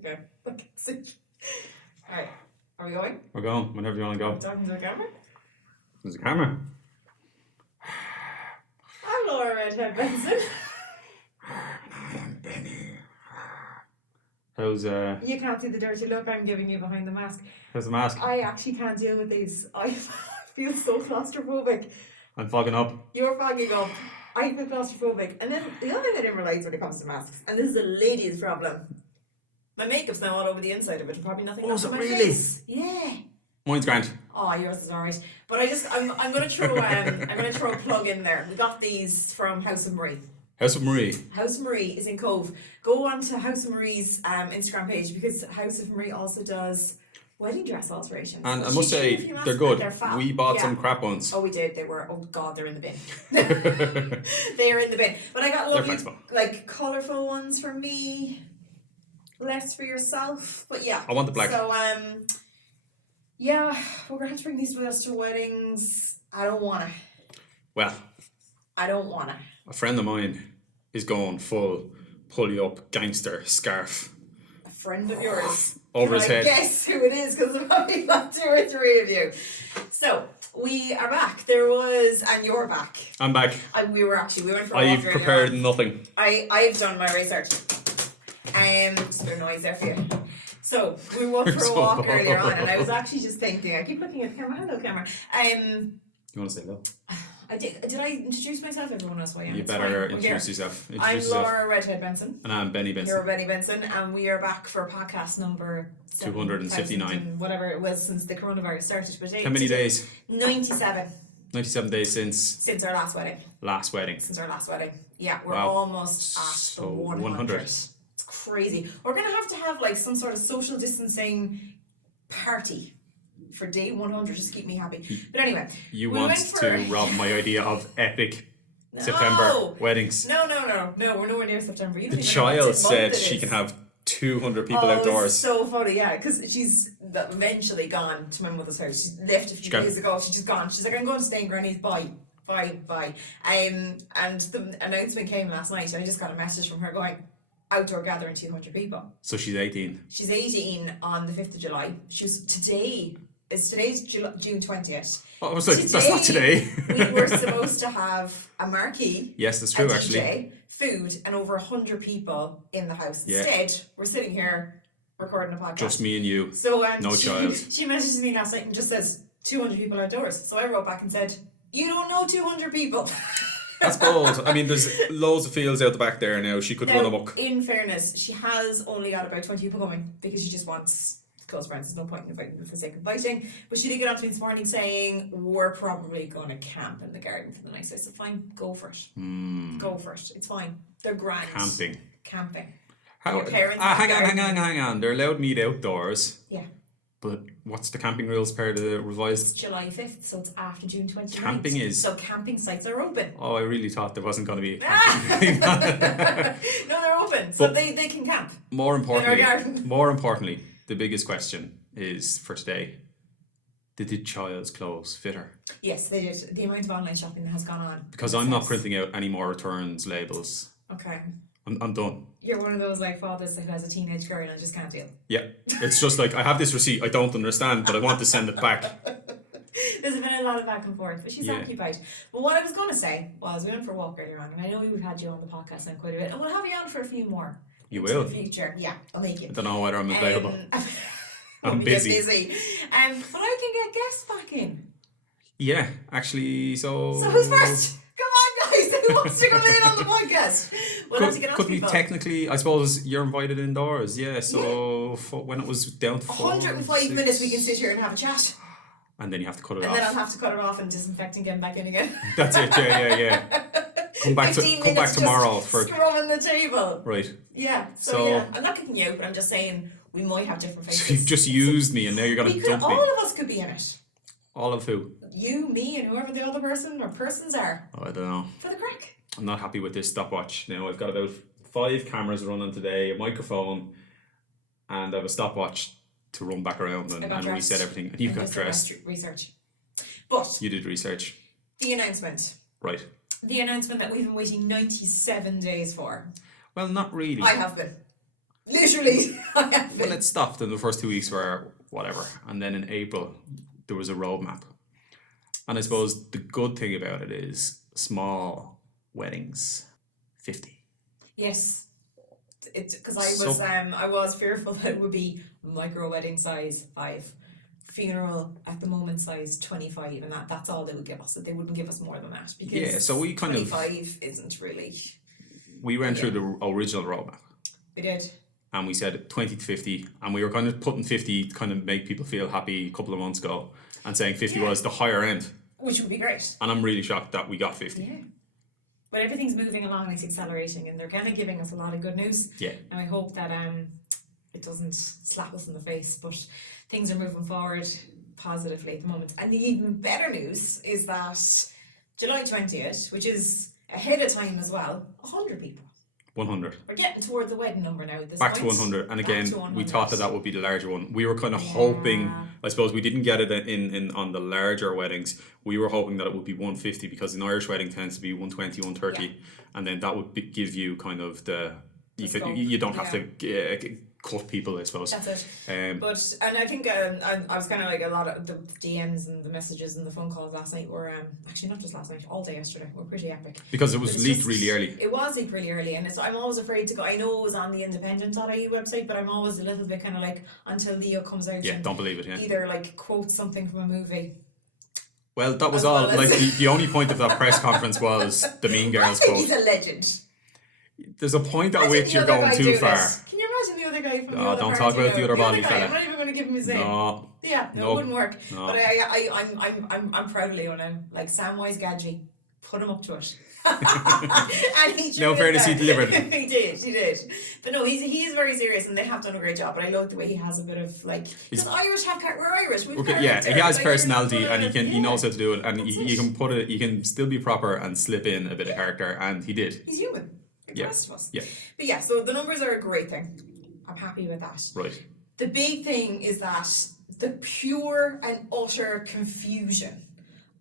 Okay. Alright. Are we going? We're going. Whenever you want to go. Talking to the camera? There's a camera. I'm Laura Redhead Benson. I'm Benny. How's You can't see the dirty look I'm giving you behind the mask. how's the mask? I actually can't deal with these. I feel so claustrophobic. I'm fogging up. You're fogging up. I feel claustrophobic. And then the other thing I didn't realise when it comes to masks, and this is a lady's problem. My makeup's now all over the inside of it, and probably nothing Oh, else is on it my really? face. Yeah. Mine's grand. Oh, yours is alright. But I'm gonna throw a plug in there. We got these from House of Marie. House of Marie. House of Marie is in Cove. Go on to House of Marie's Instagram page, because House of Marie also does wedding dress alterations. And I must say, they're good. We bought some crap ones. Oh, we did. They were, oh God, they're in the bin. They are in the bin. But I got lovely, like, colourful ones for me, less for yourself. But yeah. I want the black. So, yeah, we're going to have to bring these with us to weddings. I don't want to. Well, I don't want to. a friend of mine is going full pulley up gangster scarf. A friend of yours. Over his head. Guess who it is, because there probably got 2 or 3 of you. So we are back. And you're back. I'm back. We went for a walk. I've prepared nothing. I've done my research. Just a bit of noise there for you. So we went for a walk earlier on, and I was actually just thinking. I keep looking at the camera. Hello, camera. You want to say hello? I did. Did I introduce myself? Everyone knows who I am. You better introduce yourself. I'm Laura Redhead Benson. And I'm Benny Benson. You're Benny Benson, and we are back for podcast number 259. Whatever it was since the coronavirus started. But how many days? 97. 97 days since our last wedding. Since our last wedding. Yeah, we're almost at the 100. It's crazy. We're gonna have to have like some sort of social distancing party for day 100, just keep me happy. But anyway, you want to rob my idea of epic September weddings. No, we're nowhere near September. You don't the even know child what said month she is. can have 200 people outdoors. It's so funny, yeah, because she's eventually gone to my mother's house. She left a few days ago. She's just gone. She's like, I'm going to stay in Granny's. Bye. And the announcement came last night, and I just got a message from her going, outdoor gathering 200 people. So she's 18. She's 18 on the 5th of July. Today's June 20th. Oh, I was like, that's not today. We were supposed to have a marquee. Yes, that's true, DJ, actually. Food, and over 100 people in the house. Yeah. Instead, we're sitting here recording a podcast. Just me and you. So no child. She messages me last night and just says 200 people outdoors. So I wrote back and said, you don't know 200 people. That's bold. I mean, there's loads of fields out the back there now. She could run amok. In fairness, she has only got about 20 people coming because she just wants close friends. There's no point in inviting them for the sake of inviting. But she did get on to me this morning saying, we're probably going to camp in the garden for the night. So I said, fine, go for it. Go for it. It's fine. They're grand. Camping. How? Hang on. They're allowed meat outdoors. Yeah. But what's the camping rules per the revised? It's July 5th, so it's after June 29th. Camping is... So camping sites are open. Oh, I really thought there wasn't going to be a camping. No, they're open, so they can camp. More importantly, the biggest question is for today, did the child's clothes fit her? Yes, they did. The amount of online shopping that has gone on. Because I'm not printing out any more returns labels. Okay. I'm done. You're one of those like fathers who has a teenage girl and I just can't deal. Yeah. It's just like, I have this receipt, I don't understand, but I want to send it back. There's been a lot of back and forth, but she's occupied. But what I was going to say was, we went for a walk earlier on, and I know we've had you on the podcast now quite a bit, and we'll have you on for a few more. You will? In the future. Yeah, I'll make you. I don't know whether I'm available. I'm busy. But I can get guests back in. Yeah, actually, so who's first? Come on, guys! Who wants to come in on the podcast? We'll have to get on could to we people. Technically, I suppose you're invited indoors, so when it was down to 105 minutes we can sit here and have a chat. And then you have to cut it off. And then I'll have to cut it off and disinfect and get back in again. That's it, yeah. Come back tomorrow for scrubbing the table. Right. Yeah. So yeah, I'm not kicking you out, but I'm just saying we might have different faces. So you've just used me and now you're gonna dump me. All of us could be in it. All of who? You, me, and whoever the other person or persons are. Oh, I don't know. For the crack. I'm not happy with this stopwatch. Now I've got about 5 cameras running today, a microphone, and I have a stopwatch to run back around and reset everything. And you got dressed. Research. But you did research. The announcement. Right. The announcement that we've been waiting 97 days for. Well, not really. I have been. Literally, I have Well, been. it stopped, and the first 2 weeks were whatever. And then in April, there was a roadmap. And I suppose the good thing about it is small weddings, 50. Yes. It's because So- I was fearful that it would be micro wedding size 5, funeral at the moment size 25, and that's all they would give us. That they wouldn't give us more than that because Yeah, so we kind of- 25 isn't really. We ran through the original roadmap. We did. And we said 20 to 50, and we were kind of putting 50 to kind of make people feel happy a couple of months ago, and saying 50 was the higher end. Which would be great. And I'm really shocked that we got 50. Yeah. But everything's moving along and it's accelerating, and they're kind of giving us a lot of good news. Yeah. And I hope that it doesn't slap us in the face, but things are moving forward positively at the moment. And the even better news is that July 20th, which is ahead of time as well, 100 people. 100. We're getting toward the wedding number now at this Back point. to 100. And Back again, to we 100. thought that would be the larger one. We were kind of hoping, I suppose we didn't get it in on the larger weddings. We were hoping that it would be 150 because an Irish wedding tends to be 120, 130. And then that would give you kind of you don't have to cut people, I suppose. That's it. But I think I was kind of like a lot of the DMs and the messages and the phone calls last night were actually not just last night, all day yesterday were pretty epic. Because it was leaked really early. It was leaked really early, and I'm always afraid to go. I know it was on the independent.ie website, but I'm always a little bit kind of like until Leo comes out. Yeah, and don't believe it. Yeah. either like quote something from a movie. Well, that was As all. well as- Like the only point of that press conference was the Mean I Girls think quote. he's a legend. There's a point at Imagine which the you're other going guy too doing far. it. Can you imagine the other guy from the No, other don't party talk about the now? other body guy, fella. I'm not even going to give him his name. No. Yeah, no, No. it wouldn't work. No. But I'm proud of Leo now. Like Samwise Gadget, put him up to it. And he No, threw it fairness, he there. delivered. he did. But no, he is very serious, and they have done a great job. But I love the way he has a bit of like, because Irish we're Irish. We've Okay, character. yeah, he has Like, personality you're and he knows how to do it, and That's you it. can put it. You can still be proper and slip in a bit of character, and he did. He's human. Like the Yeah. rest of us. Yeah. But yeah, so the numbers are a great thing. I'm happy with that. Right. The big thing is that the pure and utter confusion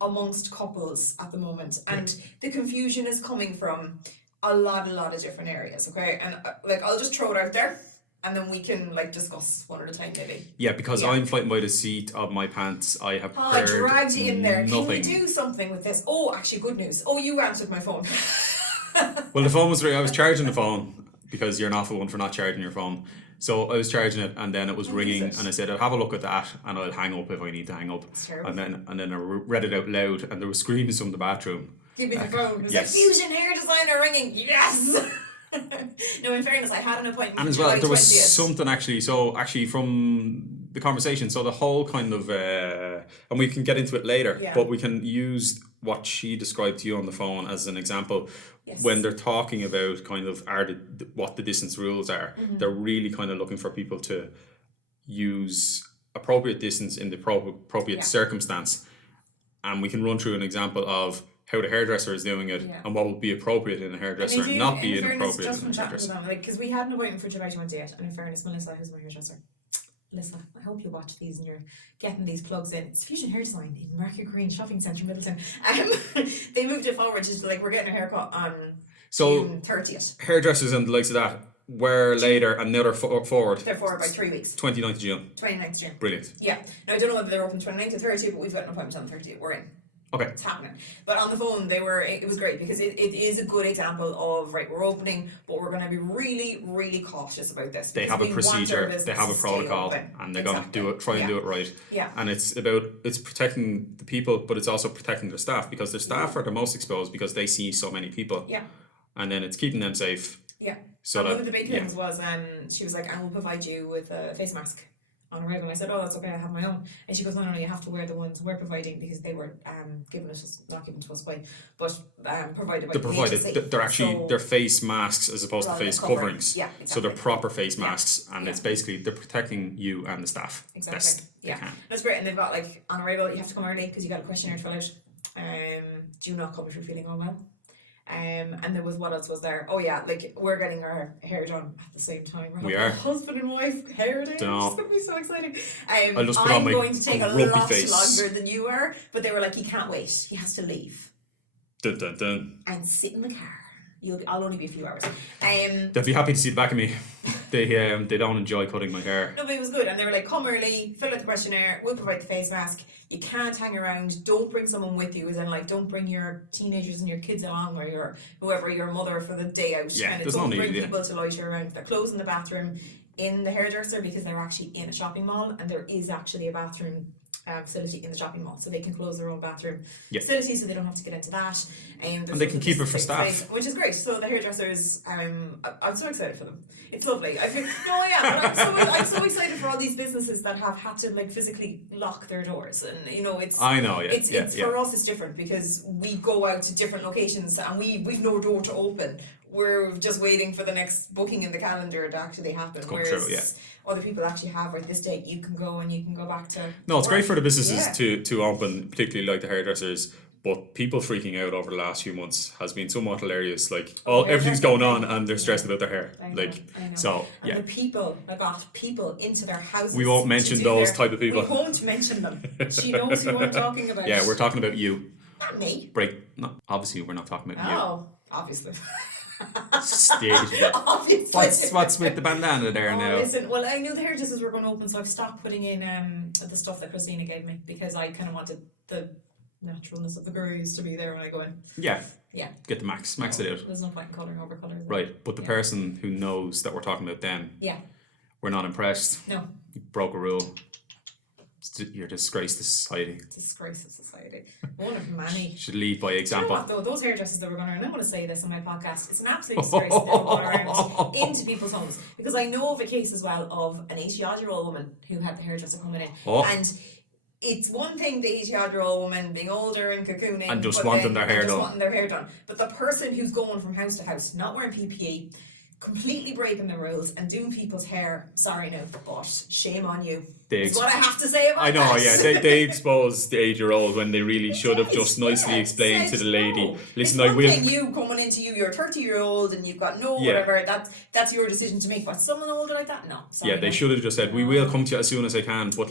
amongst couples at the moment, and the confusion is coming from a lot of different areas. Okay, and like I'll just throw it out there, and then we can like discuss one at a time maybe. Yeah, because Yeah. I'm fighting by the seat of my pants. I have I heard dragged you in there. nothing. Can we do something with this? Oh, actually, good news. Oh, you answered my phone. Well, the phone was. I was charging the phone because you're an awful one for not charging your phone. So I was charging it, and then it was ringing, it? and I said, "I'll have a look at that, and I'll hang up if I need to hang up." terrible. And then I read it out loud, and there was screams from the bathroom. Give me the phone. It was yes. like, Fusion hair designer ringing. Yes. No, in fairness, I had an appointment. And for as well, July there was 20th. something actually. So actually, from the conversation, so the whole kind of, and we can get into it later. Yeah. But we can use what she described to you on the phone as an example. Yes. When they're talking about kind of what the distance rules are, Mm-hmm. they're really kind of looking for people to use appropriate distance in the appropriate Yeah. circumstance, and we can run through an example of how the hairdresser is doing it Yeah. and what would be appropriate in a hairdresser and not be inappropriate just in from a chatting to hairdresser. them, like, because we had an appointment for July 28th, and in fairness, Melissa, who's my hairdresser, Melissa, I hope you watch these and you're getting these plugs in. It's Fusion Hair Design in Market Green Shopping Centre, Middleton. They moved it forward to like we're getting a haircut on So June 30th. hairdressers and the likes of that were later and now they're forward. They're forward by 3 weeks. 29th of June. 29th June. Brilliant. Yeah. Now I don't know whether they're open 29th or 30th, but we've got an appointment on the 30th. We're in. Okay. It's happening. But on the phone, it was great because it is a good example of, right, we're opening, but we're going to be really, really cautious about this. They because have a we want our procedure, business they have a to stay protocol, open. and they're going to do it, try and Yeah. do it right. Yeah. And it's protecting the people, but it's also protecting their staff because their staff are the most exposed because they see so many people. Yeah. And then it's keeping them safe. Yeah. So and that, one of the big yeah. things was, she was like, I will provide you with a face mask on arrival. And I said, oh, that's okay, I have my own. And she goes, no, you have to wear the ones we're providing because they were not given to us by, but provided by They're the provided. agency. They're actually So- they're face masks as opposed to Rather than face covering. coverings. Yeah, So they're exactly. proper face Yeah. masks, and Yeah. it's basically they're protecting you and the staff Exactly. best they Yeah. can. That's great. And they've got like on arrival, you have to come early because you got a questionnaire to fill out. Do not come if you're feeling unwell. And there was, what else was there? Oh yeah, like we're getting our hair done at the same time. We're We having are. a husband and wife hair day. Dunno. It's gonna be so exciting. I'll just put on I'm my going to take a grumpy lot face. longer than you are, but they were like, he can't wait. He has to leave Dun dun dun. and sit in the car. I'll only be a few hours. They'll be happy to see the back of me. They don't enjoy cutting my hair. No, but it was good, and they were like, come early, fill out the questionnaire, we'll provide the face mask. You can't hang around. Don't bring someone with you, as in like don't bring your teenagers and your kids along, or your whoever your mother for the day out. Yeah, kind of there's don't no need, bring yeah. people to loiter around. They're closing the bathroom in the hairdresser because they're actually in a shopping mall, and there is actually a bathroom facility in the shopping mall, so they can close their own bathroom facility, so they don't have to get into that. And they can keep it for staff, which is great. So the hairdressers, I'm so excited for them. It's lovely. I feel I'm so excited for all these businesses that have had to like physically lock their doors, and you know it's. I know, yeah. It's for us it's different because we go out to different locations and we've no door to open. We're just waiting for the next booking in the calendar to actually happen. Whereas other people actually have, right, this date you can go and you can go back to. No, it's great for the businesses to open, particularly like the hairdressers. But people freaking out over the last few months has been somewhat hilarious. Like, everything's going on and they're stressed about their hair. I know. So and the people that got people into their houses. We won't mention those type of people. We won't mention them. She knows who I'm talking about. Yeah, we're talking about you. Not me. No, obviously we're not talking about you. Oh, obviously. Stage. Obviously. What's with the bandana there now? Listen, well, I knew the hairdressers were going to open, so I've stopped putting in the stuff that Christina gave me because I kind of wanted the naturalness of the girls to be there when I go in. Yeah. Yeah. Get the max it out. There's no point in colouring over colours. Right, but the person who knows that we're talking about them. Yeah. We're not impressed. No. You broke a rule. You're a disgrace to society. Disgrace to society. One of many. Should lead by example. You know what, though? Those hairdressers that we're going around, I'm going to say this on my podcast, it's an absolute disgrace that they're going around into people's homes. Because I know of a case as well of an 80-odd-year-old woman who had the hairdresser coming in. And it's one thing, the 80-odd-year-old woman being older and cocooning. And just wanting their hair done. But the person who's going from house to house, not wearing PPE, completely breaking the rules and doing people's hair, sorry no, but shame on you. That's what I have to say about that. I know, yeah. They exposed the 8-year-old when they really should have just nicely explained to the lady, listen, I will. You coming into you're 30-year-old and you've got no whatever, that's your decision to make. But someone older like that, no. Sorry, they should have just said, we will come to you as soon as I can, but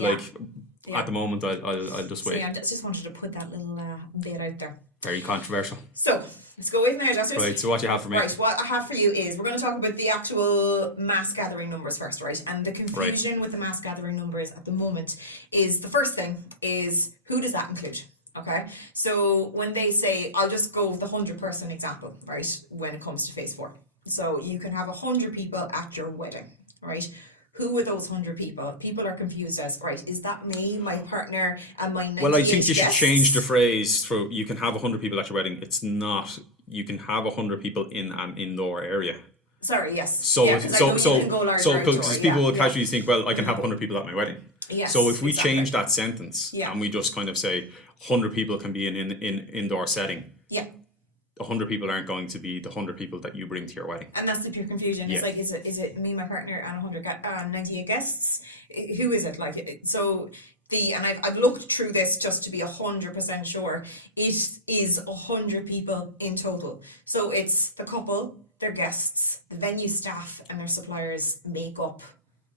at the moment I'll just wait. I just wanted to put that little bit out there. Very controversial. So, let's go with hairdressers. Right, so what you have for me? Right, what I have for you is, we're going to talk about the actual mass gathering numbers first, right? And the confusion with the mass gathering numbers at the moment is, the first thing is, who does that include? Okay, so when they say, I'll just go with the 100-person example, right? When it comes to phase 4. So you can have 100 people at your wedding, right? Who are those 100 people? People are confused as, right, is that me, my partner, and my 98 Well, I think you should guests? change the phrase for, you can have 100 people at your wedding. It's not, you can have 100 people in an indoor area. Sorry, yes. So Because people will casually think, well, I can have 100 people at my wedding. Yes, so if we change that sentence Yeah. and we just kind of say 100 people can be in indoor setting. Yeah. 100 people aren't going to be the 100 people that you bring to your wedding. And that's the pure confusion. Yeah. It's like, is it me, my partner, and 98 guests? Who is it? Like, so and I've looked through this just to be 100% sure. It is 100 people in total. So it's the couple, their guests, the venue staff, and their suppliers make up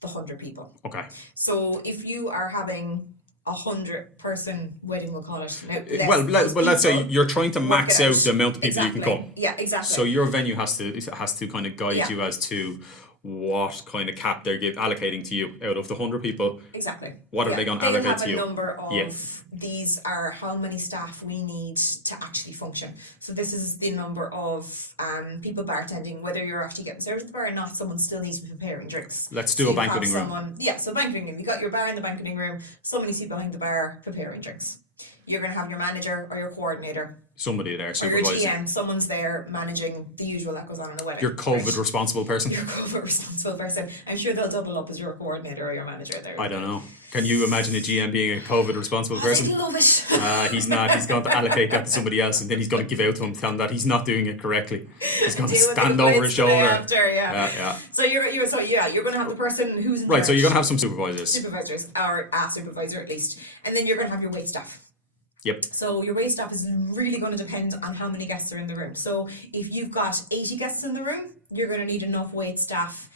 the 100 people. Okay. So if you are having 100-person wedding, we'll call it. Now, let's say you're trying to max out the amount of people you can come. Yeah, exactly. So your venue has to kind of guide you as to what kind of cap they're allocating to you out of the 100 people. Exactly. What are they going to allocate to you? They have a number of these are how many staff we need to actually function. So this is the number of people bartending, whether you're actually getting served at the bar or not, someone still needs to be preparing drinks. Let's do a banqueting room. So banqueting room. You got your bar in the banqueting room, someone needs to be behind the bar preparing drinks. You're going to have your manager or your coordinator. Somebody there, supervising. Or your GM, someone's there managing the usual that goes on in a wedding. Your COVID responsible person. Your COVID responsible person. I'm sure they'll double up as your coordinator or your manager there. I don't know. Can you imagine a GM being a COVID responsible person? I love it. He's not. He's going to allocate that to somebody else, and then he's going to give out to him, tell him that he's not doing it correctly. He's going to stand over his shoulder. Yeah. So you're going to have the person who's in right. So you're going to have some supervisors. Supervisors, or a supervisor at least, and then you're going to have your wait staff. Yep. So your wait staff is really going to depend on how many guests are in the room. So if you've got 80 guests in the room, you're going to need enough wait staff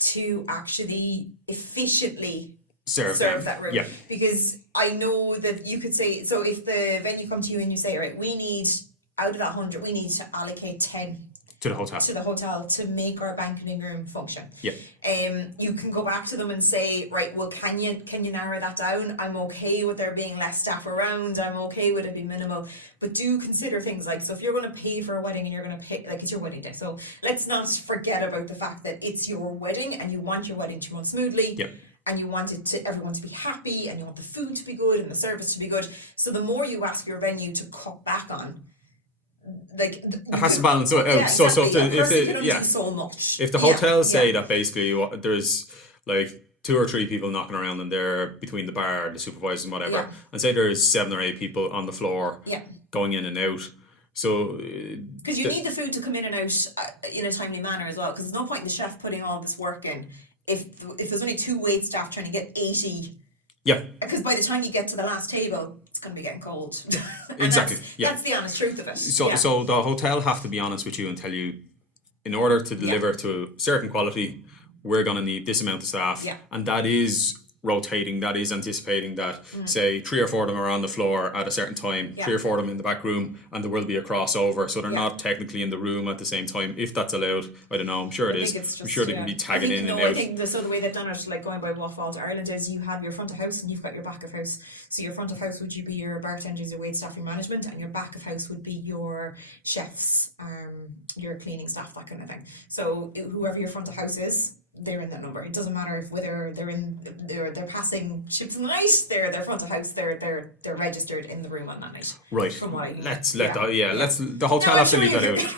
to actually efficiently serve that room. Yep. Because I know that you could say, so if the venue come to you and you say, right, we need, out of that 100, we need to allocate 10 to the hotel. To make our banqueting room function. Yeah. You can go back to them and say, right, well, can you narrow that down? I'm okay with there being less staff around. I'm okay with it being minimal. But do consider things like, so if you're going to pay for a wedding and you're going to pay, like, it's your wedding day. So let's not forget about the fact that it's your wedding and you want your wedding to run smoothly. Yeah. And you want everyone to be happy, and you want the food to be good and the service to be good. So the more you ask your venue to cut back on, like, it has to balance out. Yeah, so exactly. if Can only yeah, do so much. if the hotels say that basically there's like 2 or 3 people knocking around in there between the bar, the supervisors and whatever, and say there's 7 or 8 people on the floor going in and out. So because you need the food to come in and out in a timely manner as well. Because there's no point in the chef putting all this work in if there's only 2 wait staff trying to get 80. Yeah. Because by the time you get to the last table, it's going to be getting cold. Exactly. That's the honest truth of it. So the hotel have to be honest with you and tell you, in order to deliver to a certain quality, we're going to need this amount of staff, and that is rotating. That is anticipating that say 3 or 4 of them are on the floor at a certain time, 3 or 4 of them in the back room, and there will be a crossover, so they're not technically in the room at the same time. If that's allowed, I don't know. I'm sure it is. I'm sure they can be tagging in and out. I think the sort of way they've done it, like going by what falls to Ireland, is you have your front of house and you've got your back of house. So your front of house would be your bartenders, your wait staff, your management, and your back of house would be your chefs, your cleaning staff, that kind of thing. So whoever your front of house is, they're in that number. It doesn't matter if whether they're passing ships in the night. They're front of house. They're registered in the room on that night. Right. From what I let's the hotel have to leave that out.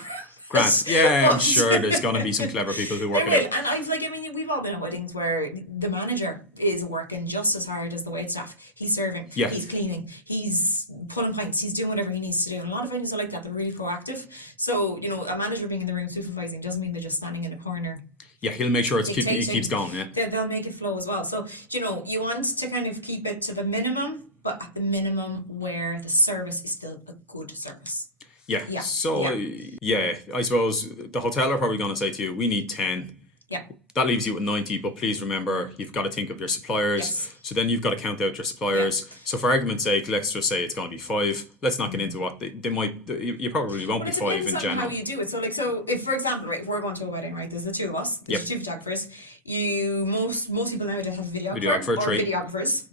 Grant. Yeah, I'm sure there's gonna be some clever people who work it out. And we've all been at weddings where the manager is working just as hard as the wait staff. He's serving, he's cleaning, he's pulling pints, he's doing whatever he needs to do. And a lot of venues are like that. They're really proactive. So a manager being in the room supervising doesn't mean they're just standing in a corner. Yeah, he'll make sure it keeps going. Yeah, they'll make it flow as well. So you want to kind of keep it to the minimum, but at the minimum where the service is still a good service. Yeah. So I suppose the hotel are probably going to say to you, we need 10. Yeah. That leaves you with 90, but please remember, you've got to think of your suppliers. Yes. So then you've got to count out your suppliers. Yeah. So for argument's sake, let's just say it's going to be 5. Let's not get into what they might. You probably won't be 5 in general. How you do it. So if, for example, right, if we're going to a wedding, right, there's the 2 of us, there's 2 photographers. Most people nowadays have a videographer or 3 videographers.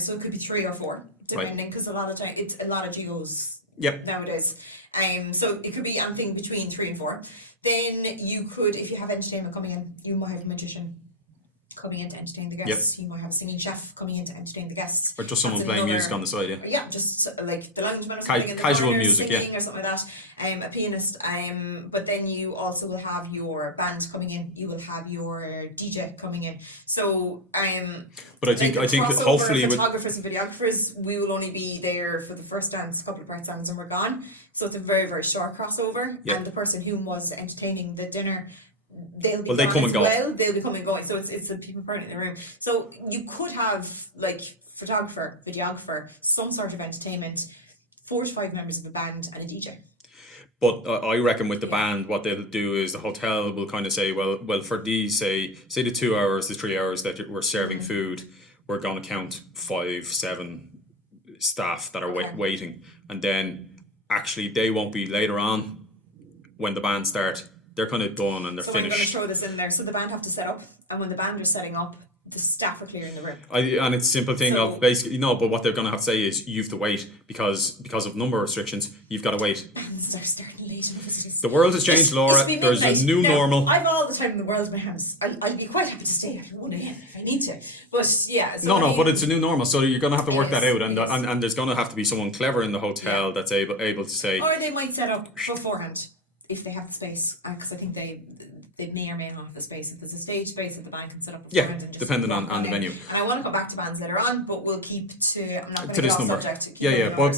So it could be 3 or 4, depending, because a lot of time it's a lot of geos nowadays. So it could be anything between 3 and 4. Then you could, if you have entertainment coming in, you might have a magician coming in to entertain the guests. You might have a singing chef coming in to entertain the guests. Or just someone playing music on the side, Yeah, just like the lounge man or something in the casual corner, music, singing or something like that. A pianist. But then you also will have your band coming in. You will have your DJ coming in. So but I think hopefully photographers and videographers, we will only be there for the first dance, couple of part songs, and we're gone. So it's a very, very short crossover. And the person who was entertaining the dinner, they'll be they come and go. They'll be coming and going. So it's the people present in the room. So you could have like photographer, videographer, some sort of entertainment, 4 to 5 members of a band and a DJ. But I reckon with the band, what they'll do is the hotel will kind of say, well, for these, say the 2 hours, the 3 hours that we're serving food, we're going to count 5, 7 staff that are waiting, and then actually they won't be later on when the band start. They're kind of done and they're finished. I'm going to throw this in there. So the band have to set up, and when the band are setting up, the staff are clearing the room. And it's a simple thing of basically, but what they're going to have to say is you have to wait because of number restrictions, you've got to wait. Bands are starting late. The world has changed, Laura. There's a new normal. I've all the time in the world in my hands. I'll be quite happy to stay at 1 a.m. if I need to. But yeah. So but it's a new normal, so you're going to have to work that out, and there's going to have to be someone clever in the hotel that's able to say. Or they might set up beforehand if they have the space, because I think they may or may not have the space. If there's a stage space that the band can set up beforehand, and just depending on the venue. And I want to come back to bands later on, but we'll keep to. I'm not going to this number.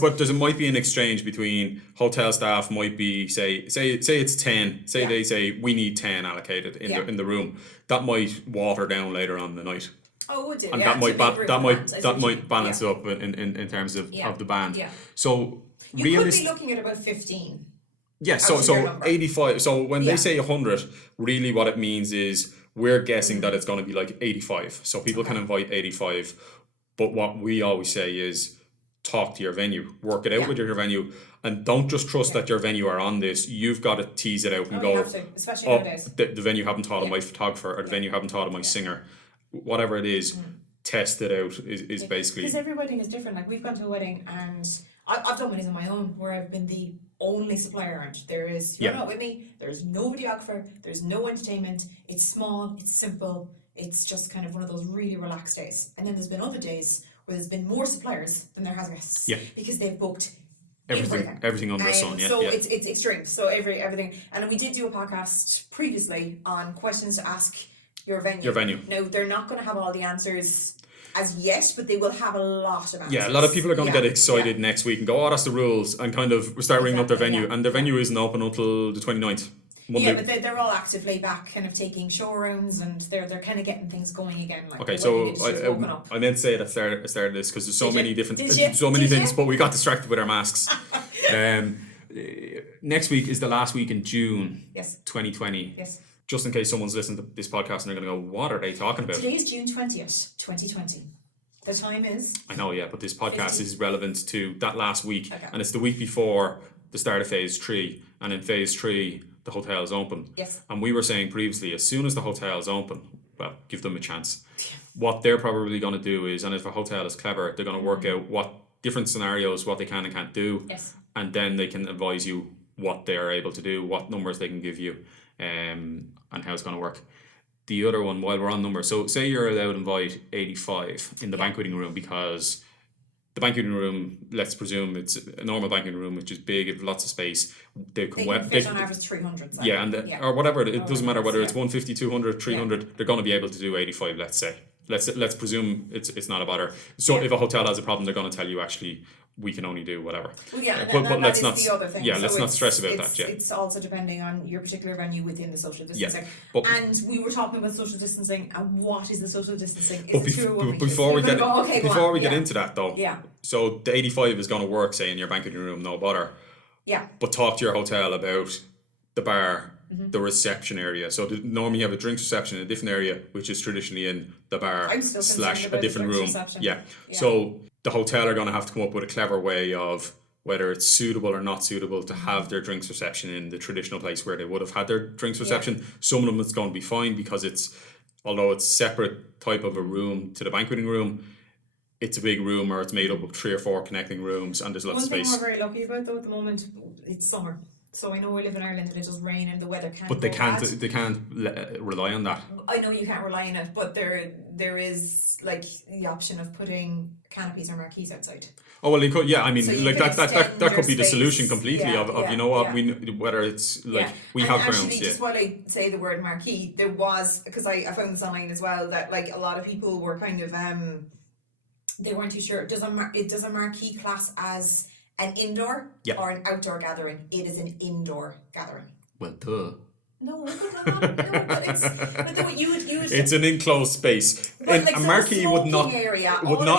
But there might be an exchange between hotel staff. Might be say it's 10. They say we need 10 allocated in the room. That might water down later on in the night. Oh, would it? And that might balance it up in terms of the band. Yeah. So you could be looking at about 15. Yeah, so 85. So when they say 100, really what it means is we're guessing that it's going to be like 85. So people can invite 85. But what we always say is talk to your venue, work it out with your venue, and don't just trust that your venue are on this. You've got to tease it out and You go, have to, especially nowadays. the venue haven't thought of my photographer, or the venue haven't thought of my singer. Whatever it is, test it out is basically... Because every wedding is different. Like, we've gone to a wedding and I've done weddings on my own where I've been the only supplier around. There is, you're not with me, there's no videographer, there's no entertainment, it's small, it's simple, it's just kind of one of those really relaxed days. And then there's been other days where there's been more suppliers than there has guests. Because they've booked everything under the sun. So it's extreme. So everything. And we did do a podcast previously on questions to ask your venue. Now, they're not going to have all the answers as yet, but they will have a lot of answers. Yeah, a lot of people are going to get excited next week and go, oh, that's the rules, and kind of start ringing up their venue. And their venue isn't open until the 29th. Monday. But they're all actively back, kind of taking showrooms, and they're kind of getting things going again. Like, okay, so I meant to say it at the start of this because there's so many different things, but we got distracted with our masks. Next week is the last week in June. 2020. Just in case someone's listening to this podcast and they're going to go, what are they talking about? Today is June 20th, 2020. The time is... I know, but this podcast is relevant to that last week, and it's the week before the start of phase 3, and in phase 3 the hotel is open. And we were saying previously, as soon as the hotel is open, well, give them a chance. What they're probably going to do is, and if a hotel is clever, they're going to work out what different scenarios, what they can and can't do, and then they can advise you what they're able to do, what numbers they can give you, and how it's going to work. The other one, while we're on numbers, so say you're allowed to invite 85 in the banqueting room, because the banqueting room, let's presume it's a normal banqueting room, which is big, it has lots of space. They can fit on average 300. Or whatever, it doesn't matter whether it's 150, 200, 300, they're going to be able to do 85, let's say. Let's presume it's not a bother. So if a hotel has a problem, they're going to tell you, actually, we can only do whatever. Well, but let's not. The other thing. Let's not stress about that. It's also depending on your particular venue within the social distancing. And we were talking about social distancing, and what is the social distancing? Before we get into that though, so the 85 is going to work, say in your banqueting room, no bother. But talk to your hotel about the bar, the reception area. So normally you have a drinks reception in a different area, which is traditionally in the bar / a different room. So the hotel are going to have to come up with a clever way of whether it's suitable or not suitable to have their drinks reception in the traditional place where they would have had their drinks reception. Some of them it's going to be fine because although it's separate type of a room to the banqueting room, it's a big room, or it's made up of 3 or 4 connecting rooms, and there's lots of space. One thing we're very lucky about though at the moment, it's summer. So I know we live in Ireland and it does rain and the weather can. But they can't rely on that. I know you can't rely on it, but there is like the option of putting canopies or marquees outside. Oh well, you could. Yeah, I mean, so like that could be the solution completely. Of you know what, whether it's like we have grounds. Actually, just while I say the word marquee, there was, because I found this online as well, that like a lot of people were kind of they weren't too sure. Does a marquee class as an indoor or an outdoor gathering? It is an indoor gathering. Well, duh. No, but it's an enclosed space. But a marquee would not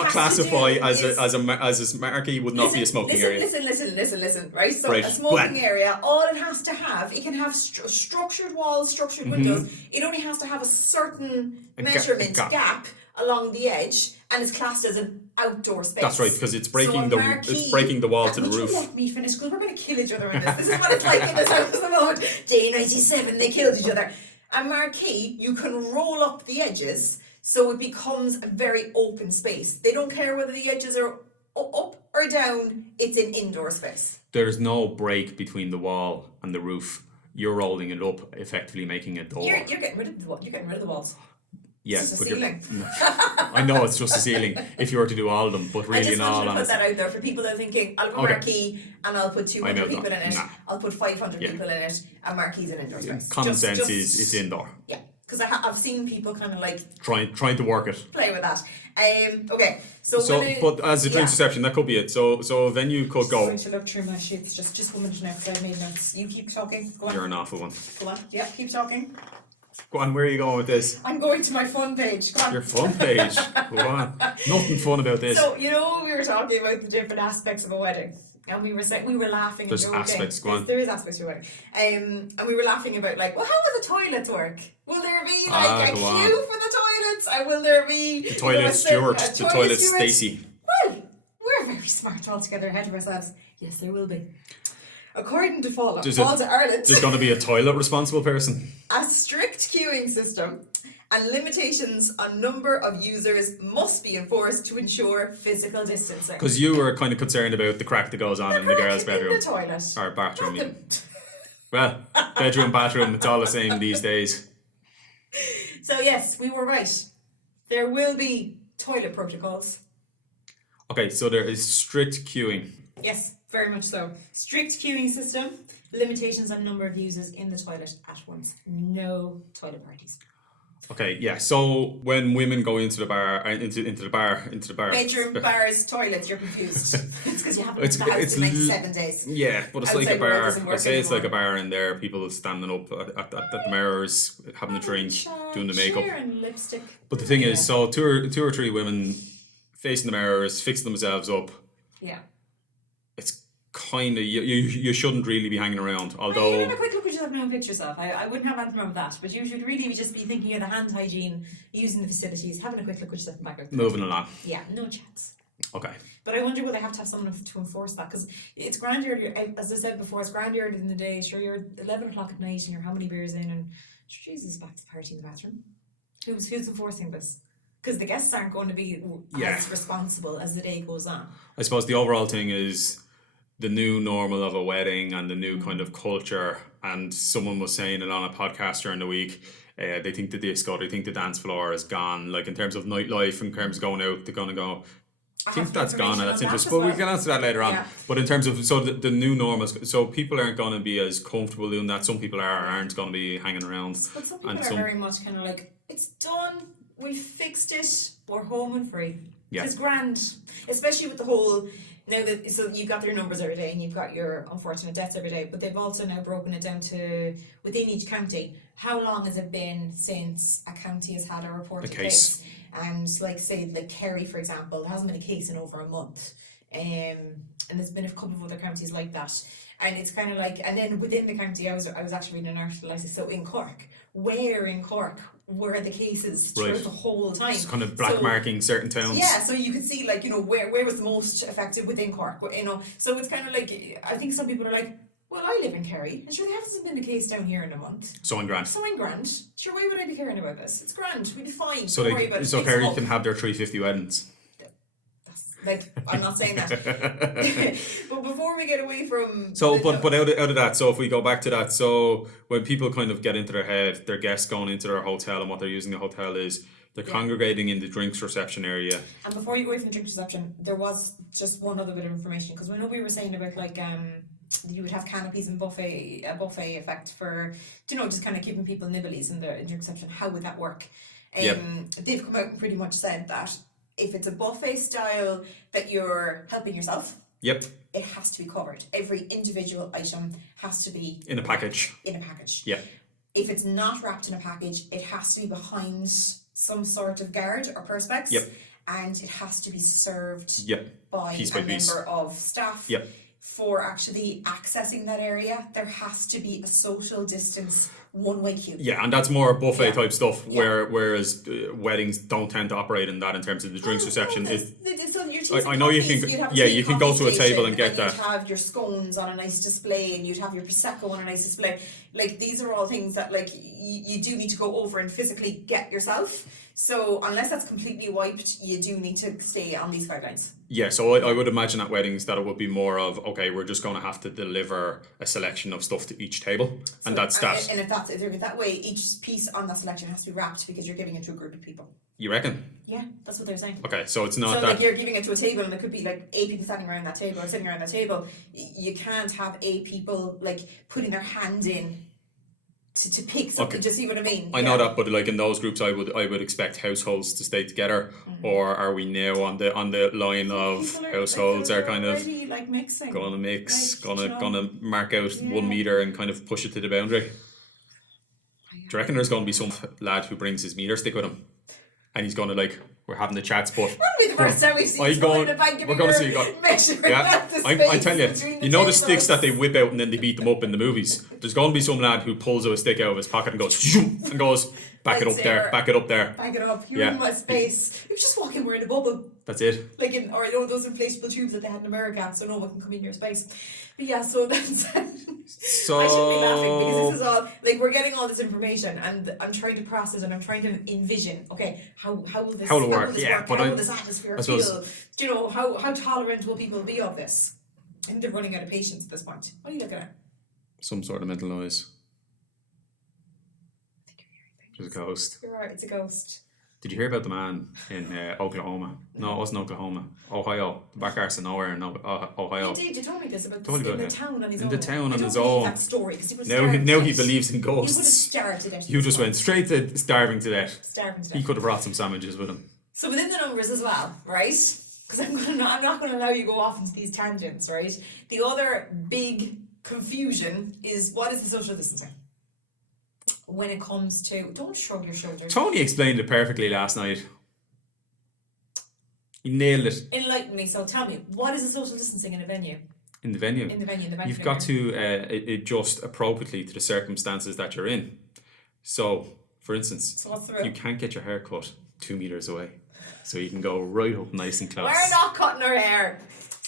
classify as a marquee would not be a smoking area. Listen, right? So a smoking area, all it has to have, it can have structured walls, structured windows. It only has to have a certain measurement gap along the edge, and it's classed as an outdoor space. That's right, because it's breaking the wall to the roof. Would you let me finish? Because we're going to kill each other in this. This is what it's like in this house at the moment. Day 97, they killed each other. A marquee, you can roll up the edges, so it becomes a very open space. They don't care whether the edges are up or down. It's an indoor space. There's no break between the wall and the roof. You're rolling it up, effectively making a door. You're getting rid of the wall. You're getting rid of the walls. Yes, but ceiling. I know it's just a ceiling if you were to do all of them, but really in all honesty. I just wanted to put that out there for people that are thinking, I'll put a marquee and I'll put 200 people in it. I'll put 500 people in it. A marquee's an indoor space. Common sense is it's indoor. Yeah, because I've seen people kind of like trying to work it. Play with that. Okay, so but as a drinks reception, that could be it. So a venue could go. I'm going to look through my sheets. Just 1 minute now, because I've made notes. You keep talking. Go on. You're an awful one. Go on. Yeah, keep talking. Go on, where are you going with this? I'm going to my fun page. Go on. Your fun page? Go on. Nothing fun about this. So, we were talking about the different aspects of a wedding. And we were laughing. There's aspects, go on. There is aspects to a wedding. And we were laughing about how will the toilets work? Will there be a queue for the toilets? Or will there be... The toilet steward, the toilet Stacey. Well, we're very smart altogether ahead of ourselves. Yes, there will be. According to Fáilte Ireland, There's going to be a toilet responsible person. a strict queuing system and limitations on number of users must be enforced to ensure physical distancing. Because you were kind of concerned about the crack that goes on in the girls' bedroom. In the toilet. Or bathroom. Nothing. Well, bedroom, bathroom, it's all the same these days. So yes, we were right. There will be toilet protocols. Okay, so there is strict queuing. Yes, very much so. Strict queuing system, limitations on number of users in the toilet at once. No toilet parties. Okay, yeah. So when women go into the bar, into the bar, Bedroom, bars, toilets, you're confused. It's because you haven't left the house in 97 days. Yeah, but it's Outside like a world bar. doesn't work I say it's like a anymore. bar in there, people standing up at the mirrors, having a drink, doing the makeup. Sharing lipstick. But the thing Yeah. is, so two or three women facing the mirrors, fixing themselves up. Yeah. It's kind of you shouldn't really be hanging around. You Although have a quick look at yourself now and fix yourself. I wouldn't have anything wrong with that, but you should really just be thinking of the hand hygiene, using the facilities, having a quick look at yourself and back out. moving along. Yeah, no chance. Okay. But I wonder will they have to have someone to enforce that, because it's grand earlier, as I said before, it's grand earlier in the day. Sure, you're 11 o'clock at night and you're how many beers in, and sure, Jesus, back to the party in the bathroom. Who's enforcing this? Because the guests aren't going to be as responsible as the day goes on. I suppose the overall thing is the new normal of a wedding and the new kind of culture. And someone was saying it on a podcast during the week. They think the disco, they think the dance floor is gone. Like in terms of nightlife, in terms of going out, they're going to go. I think that's gone, and that's interesting. But we can answer that later on. Yeah. But in terms of the new normal, so people aren't going to be as comfortable doing that. Some people aren't going to be hanging around. But some people are very much kind of like, it's done, we fixed it, we're home and free. Yeah. It's grand, especially with the whole. Now that so you've got your numbers every day and you've got your unfortunate deaths every day, but they've also now broken it down to within each county. How long has it been since a county has had a reported case? And like say the Kerry, for example, there hasn't been a case in over a month. And there's been a couple of other counties like that. And it's kind of like, and then within the county, I was actually reading an article. I said, so in Cork, where in Cork were the cases throughout the whole time? It's kind of black marking certain towns. Yeah, so you could see like, you know, where was the most affected within Cork, you know. So it's kind of like, I think some people are like, well, I live in Kerry, and sure, there hasn't been a case down here in a month. So in Grant. So in Grant. Sure, why would I be caring about this? It's grand, we'd be fine. So Don't worry about it. so Fix Kerry them up. can have their 350 weddings. Like, I'm not saying that. But before we get away from... So, but out of that, so if we go back to that, so when people kind of get into their head, their guests going into their hotel and what they're using the hotel is, they're congregating in the drinks reception area. And before you go away from the drinks reception, there was just one other bit of information, because I know we were saying about like, you would have canopies and a buffet effect for, you know, just kind of giving people nibblies in the drink reception. How would that work? They've come out and pretty much said that if it's a buffet style that you're helping yourself, Yep. it has to be covered. Every individual item has to be In a package. Yeah. If it's not wrapped in a package, it has to be behind some sort of guard or perspex. Yep. And it has to be served by Piece a by piece. member of staff. Yep. For actually accessing that area, there has to be a social distance one-way queue. Yeah, and that's more buffet type stuff, Yeah. whereas weddings don't tend to operate in that in terms of the drinks reception. I know you can- you can go to a table and get that. You'd have your scones on a nice display, and you'd have your prosecco on a nice display. Like, these are all things that like you do need to go over and physically get yourself. So unless that's completely wiped, you do need to stay on these guidelines. Yeah, so I would imagine at weddings that it would be more of, okay, we're just going to have to deliver a selection of stuff to each table, and that's that. And if that way, each piece on that selection has to be wrapped because you're giving it to a group of people. You reckon? Yeah, that's what they're saying. Okay, so it's not So that. like you're giving it to a table, and there could be like 8 people standing around that table or sitting around that table. You can't have 8 people like putting their hand in to pick something. Okay. Do you see what I mean? I know that, but like in those groups, I would expect households to stay together, or are we now on the line of People households are kind of already, like mixing. gonna mix, Like, you know. gonna mark out 1 meter and kind of push it to the boundary? Do you reckon there's gonna be some lad who brings his meter stick with him, and he's gonna like we're having the chats, but That'll be the first time we see you going, in a bank we're going to see you go. Yeah, I tell you, you know the sticks that they whip out and then they beat them up in the movies. There's going to be some lad who pulls a stick out of his pocket and goes, shoom, and goes, back it up there, back it up there. Back it up. You're in my space. You just walk in, we're in a bubble. That's it. Like in, or you know, those inflatable tubes that they had in America, so no one can come in your space. But yeah, so that's. So I shouldn't be laughing because this is all like we're getting all this information and I'm trying to process and I'm trying to envision. Okay, how will this how will work? But how will this atmosphere feel? Do you know how tolerant will people be of this? I think they're running out of patience at this point. What are you looking at? Some sort of mental noise. I think you're hearing things. There's a ghost. You're right. It's a ghost. Did you hear about the man in Oklahoma? No, it wasn't Oklahoma. Ohio. The back arse of nowhere in Ohio. Indeed, you told me this about Told you in about the town on his in own. the town on I his don't believe own. that story because he would Now he believes in He would have ghosts. starved to death. You just went straight to starving to death. Starving to He death. could have brought some sandwiches with him. So within the numbers as well, right? Because I'm not going to allow you to go off into these tangents, right? The other big confusion is what is the social distancing? When it comes to, don't shrug your shoulders. Tony explained it perfectly last night. He nailed it. Enlighten me. So tell me, what is the social distancing in a venue? In the venue. In the venue, in the venue. You've got to adjust appropriately to the circumstances that you're in. So, for instance, So what's the rule? you can't get your hair cut 2 meters away. So you can go right up nice and close. We're not cutting our hair.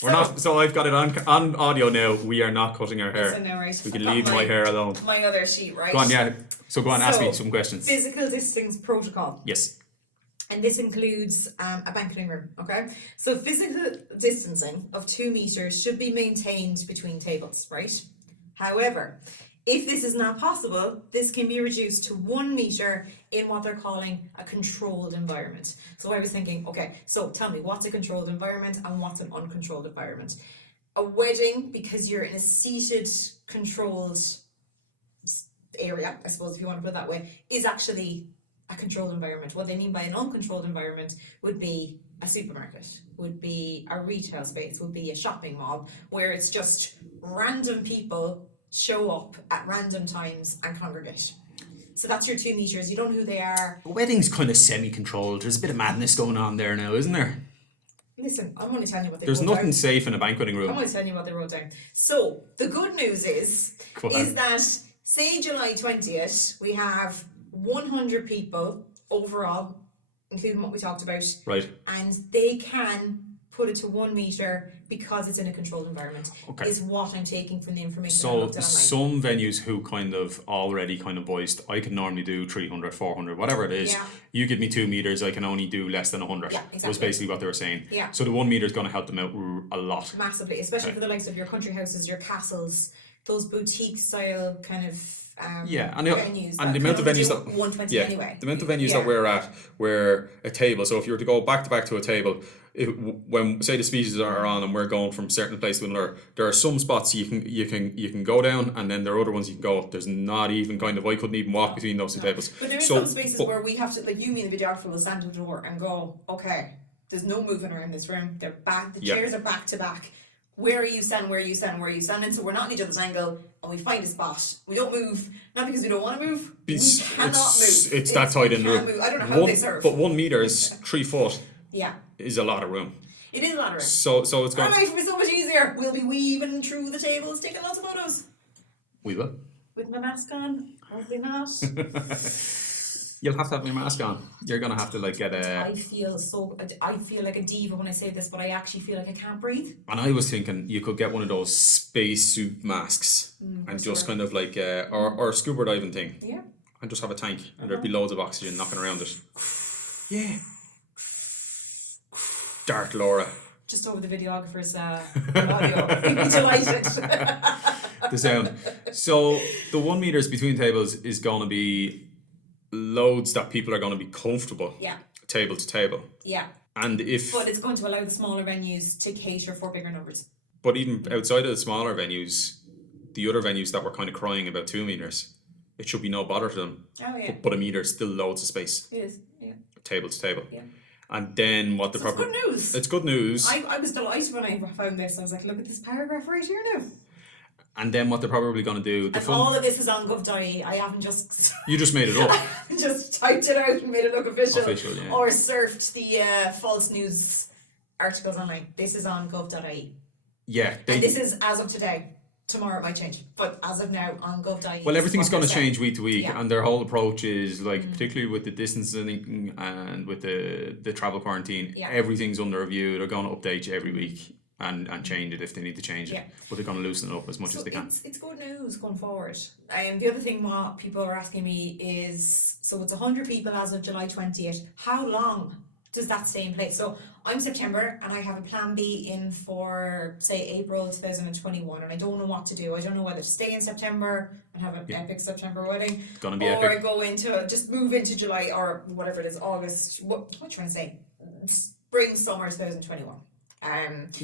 We're not. So I've got it on audio now. We are not cutting our hair. Listen now, right? We can I've leave got my hair alone. My other sheet, right? Go on, yeah. So go on, ask So, me some questions. Physical distancing protocol. Yes. And this includes a banqueting room, okay? So physical distancing of 2 meters should be maintained between tables, right? However, if this is not possible, this can be reduced to 1 meter in what they're calling a controlled environment. So I was thinking, okay, so tell me, what's a controlled environment and what's an uncontrolled environment? A wedding, because you're in a seated, controlled area, I suppose if you want to put it that way, is actually a controlled environment. What they mean by an uncontrolled environment would be a supermarket, would be a retail space, would be a shopping mall, where it's just random people show up at random times and congregate. So that's your 2 meters. You don't know who they are. The wedding's kind of semi-controlled. There's a bit of madness going on there now, isn't there? Listen, I'm only telling you what they There's wrote nothing down. safe in a banqueting I'm room. only telling you what they wrote down. So the good news is that say July 20th, we have 100 people overall, including what we talked about, Right. and they can put it to 1 meter because it's in a controlled environment. Okay. Is what I'm taking from the information I So looked at online. some venues who kind of already kind of voiced, I can normally do 300, 400, whatever it is. Yeah. You give me 2 meters, I can only do less than 100. Yeah, Was exactly. basically what they were saying. Yeah. So the 1 meter is going to help them out a lot. Massively, especially Okay. for the likes of your country houses, your castles, those boutique style kind of Yeah, and venues. and the amount of venues that 120 yeah, anyway. the amount of venues Yeah. that we're at, where a table. So if you were to go back to back to a table, when say the speeches are on and we're going from certain place to another, there are some spots you can go down, and then there are other ones you can go up. There's not even kind of I couldn't even walk between those two tables. But there is So- some spaces where we have to, like you, mean the videographer will stand at the door and go, okay, there's no moving around this room. They're back. The Yeah. chairs are back to back. Where are you standing? Where are you standing? Where are you standing? So we're not in each other's angle, and we find a spot. We don't move, not because we don't want to move. It's, we cannot move. it's that tight in the we room. can't move. I don't know how they serve. But 1 meter is 3 foot Yeah, is a lot of room. it is a lot of room. So it's Our going. life will be so much easier. We'll be weaving through the tables, taking lots of photos. We will. With my mask on, hopefully not. You'll have to have your mask on. You're gonna have to like get a. I feel like a diva when I say this, but I actually feel like I can't breathe. And I was thinking you could get one of those spacesuit masks and just kind of like or a scuba diving thing Yeah. and just have a tank and there'd be loads of oxygen knocking around it. Yeah. Dark Laura. Just over the videographer's audio. We'd be delighted. The sound. So the 1 meters between tables is gonna be loads that people are gonna be comfortable. Yeah. Table to table. Yeah. And if But it's going to allow the smaller venues to cater for bigger numbers. but even outside of the smaller venues, the other venues that were kind of crying about 2 meters, it should be no bother to them. Oh yeah. But a meter is still loads of space, It is. Yeah. table to table. Yeah. And then what the So it's proper good news. it's good news. I was delighted when I found this. I was like, look at this paragraph right here now. And then what they're probably going to do, And all of this is on gov.ie. I haven't just you just made it up. just typed it out and made it look official, Yeah. or surfed the false news articles online. This is on gov.ie. Yeah. And this is as of today. Tomorrow it might change, but as of now on gov.ie. Well, everything's going to change week to week, Yeah. and their whole approach is like, particularly with the distancing and with the travel quarantine, everything's under review. They're going to update you every week and change it if they need to change it, but they're going to loosen it up as much as they can. It's good news going forward. The other thing what people are asking me is, so it's 100 people as of July 20th. How long does that stay in place? So I'm September and I have a plan B in for say April 2021, and I don't know what to do. I don't know whether to stay in September and have an epic September wedding, It's going to be or epic. go into just move into July or whatever it is, August. What am I trying to say? Spring summer 2021. And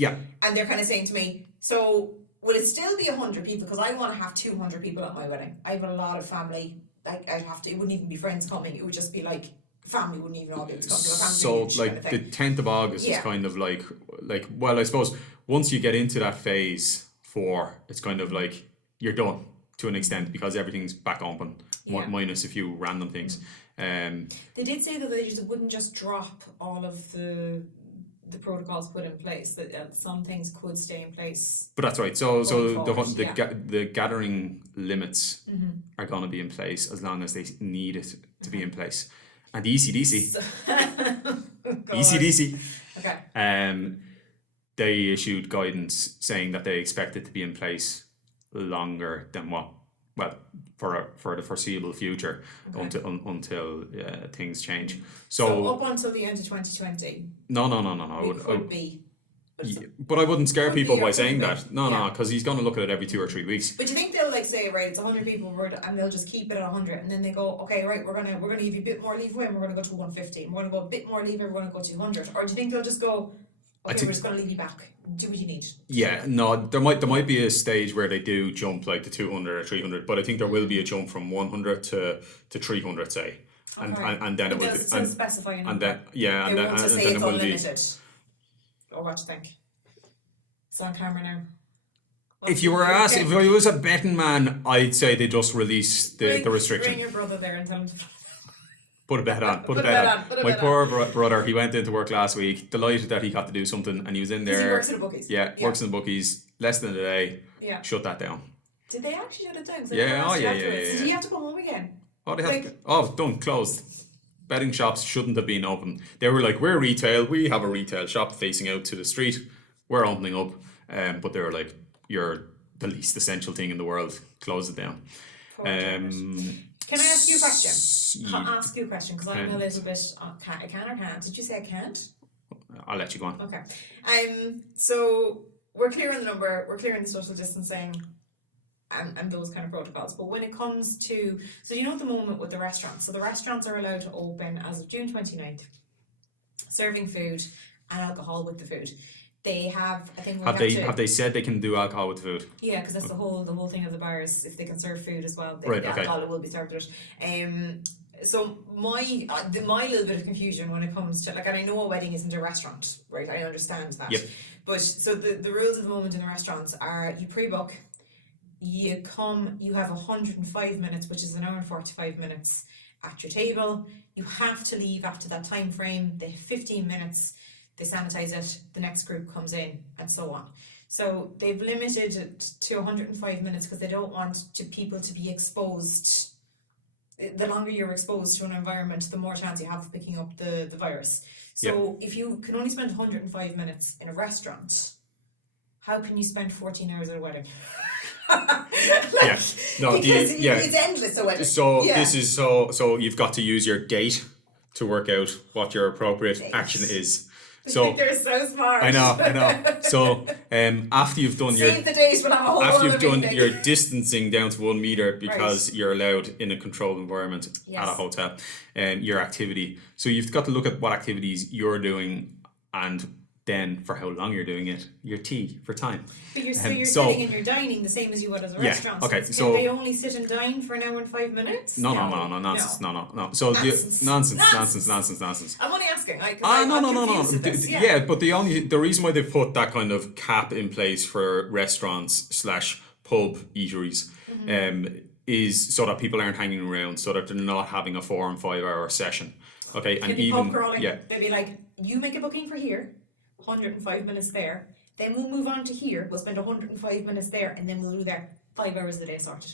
they're kind of saying to me, so will it still be 100 people? Because I want to have 200 people at my wedding. I have a lot of family. Like I'd have to. It wouldn't even be friends coming. It would just be like family wouldn't even all be able to come to a family. So reunion like kind of the 10th of August is kind of like well, I suppose once you get into that phase 4, it's kind of like you're done to an extent because everything's back open, minus a few random things. They did say that they just wouldn't just drop all of the protocols put in place, that some things could stay in place. But that's right. So forward, the gathering limits are going to be in place as long as they need it to be in place. And the ECDC, Okay. They issued guidance saying that they expect it to be in place longer than for the foreseeable future, until things change. So up until the end of 2020. No. It could be. But I wouldn't scare people by could saying be. that. No, because he's going to look at it every 2 or 3 weeks. But do you think they'll like say, right, it's 100 people, and they'll just keep it at 100, and then they go, okay, right, we're gonna give you a bit more leeway, and we're gonna go to 150, and we're gonna go a bit more leeway, we're gonna go to 200, or do you think they'll just go, okay, we're just gonna leave you back, do what you need? Yeah, no, there might be a stage where they do jump like to 200 or 300, but I think there will be a jump from 100 to 300, say, and then it will still specify a number. and then they won't just say then it's it will be. unlimited. Or what do you think? It's on camera now. If you were asked, if I was a betting man, I'd say they just release the restriction. Bring your brother there and tell him to put a bet on. Put a bet on. My poor brother, he went into work last week, delighted that he got to do something, and he was in there. He works in the bookies. Yeah, works in the bookies. Less than a day. Yeah. Shut that down. Did they actually shut it down? Yeah. Did he have to come home again? Oh, they had done, closed. Betting shops shouldn't have been open. They were like, we're retail. We have a retail shop facing out to the street. We're opening up. But they were like, you're the least essential thing in the world. Close it down. Can I ask you a question? Because I'm a little bit. I can or can't? Did you say I can't? I'll let you go on. Okay. So we're clear on the number. We're clear on the social distancing, and those kind of protocols. But when it comes to, so at the moment with the restaurants, so the restaurants are allowed to open as of June 29th, serving food and alcohol with the food. They have, I think, have they said they can do alcohol with food? Yeah, because that's the whole thing of the bars. If they can serve food as well, alcohol will be served with it. So my little bit of confusion when it comes to and I know a wedding isn't a restaurant, right? I understand that. Yep. But so the rules at the moment in the restaurants are you pre-book, you come, you have 105 minutes, which is an hour and 45 minutes at your table. You have to leave after that time frame. They have 15 minutes. They sanitize it, the next group comes in, and so on. So they've limited it to 105 minutes because they don't want people to be exposed. The longer you're exposed to an environment, the more chance you have of picking up the virus. So if you can only spend 105 minutes in a restaurant, how can you spend 14 hours at a wedding? It's endless a wedding. This is so you've got to use your date to work out what your appropriate action is. So they're so smart. I know. So after you've done your distancing down to 1 meter because you're allowed in a controlled environment at a hotel, your activity. So you've got to look at what activities you're doing and then for how long you're doing it, your tea for time. But you're sitting and you're dining the same as you would as a restaurant. Okay, so can they only sit and dine for an hour and 5 minutes? No, nonsense. No. So nonsense. I'm only asking. No. But the reason why they put that kind of cap in place for restaurants / pub eateries, is so that people aren't hanging around, so that they're not having a 4 and 5 hour session. Okay, and Could be even pub crawling. yeah, They'd be like, you make a booking for here, 105 minutes there, then we'll move on to here, we'll spend 105 minutes there, and then we'll do there 5 hours a day sorted.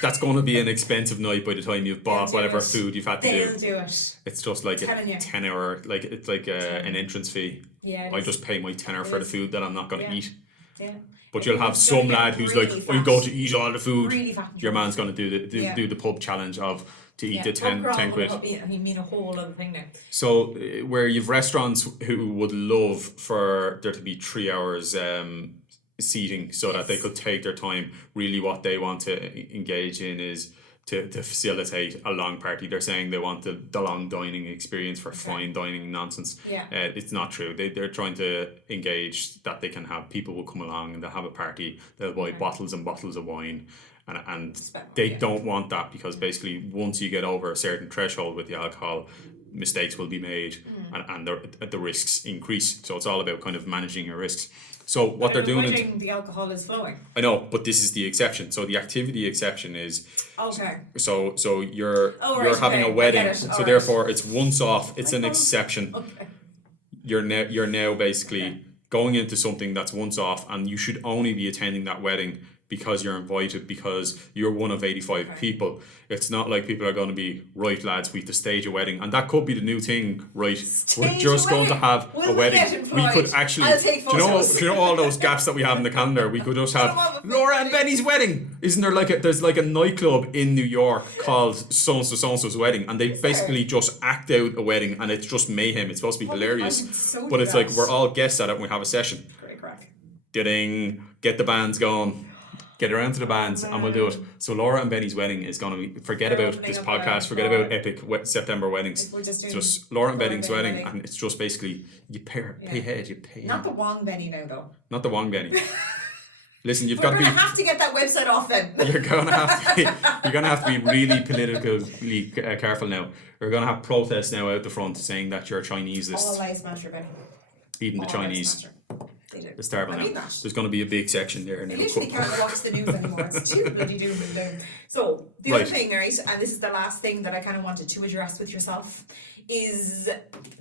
that's going to be an expensive night by the time you've bought whatever it. food you've had to do. They'll do it. It's just like a Telling you. 10-hour, like it's like an entrance fee. Yeah. I just pay my tenner for the food that I'm not going to eat. Yeah. But you'll have some lad who's really like, fat. I'm going to eat all the food. Really fat and Your drunk. man's going to do the pub challenge of to eat the 10 quid. You mean a whole other thing now. So where you've restaurants who would love for there to be 3 hours seating so that they could take their time, really what they want to engage in is to facilitate a long party. They're saying they want the long dining experience for fine dining nonsense. Yeah. It's not true. They're trying to engage that they can have people will come along and they'll have a party, they'll buy bottles and bottles of wine, and they don't want that, because basically once you get over a certain threshold with the alcohol, mistakes will be made and the risks increase. So it's all about kind of managing your risks. So what they're doing, the alcohol is flowing. I know, but this is the exception. So the activity exception is okay. So you're having a I wedding. get it. So therefore it's once off. It's an exception. Okay. You're now basically going into something that's once off, and you should only be attending that wedding because you're invited, because you're one of 85 people. It's not like people are going to be, right lads, we have to stage a wedding, and that could be the new thing, right? We're just going to have a wedding. We could actually, do you know all those gaps that we have in the calendar? We could just have Laura and Benny's wedding. Isn't there there's like a nightclub in New York called so-and-so's wedding, and they basically just act out a wedding, and it's just mayhem. It's supposed to be hilarious, but it's like we're all guests at it and we have a session. Great crack. Get the bands going. Get around to the bands and we'll do it. So Laura and Benny's wedding is going to be, forget about this podcast, forget about epic September weddings. It's just Laura and Benny's wedding, and it's just basically you pay head, you pay. Not the Wong Benny now though. Not the Wong Benny. Listen, you've got to be. We're gonna have to get that website off then. You're gonna have to be really politically careful now. We're gonna have protests now out the front saying that you're a Chinese list. All lives matter, Benny. Even the All Chinese. lives matter. It's terrible now. There's going to be a big section there. They literally can't watch the news anymore. It's too bloody doom and gloom. So the other thing, right, and this is the last thing that I kind of wanted to address with yourself, is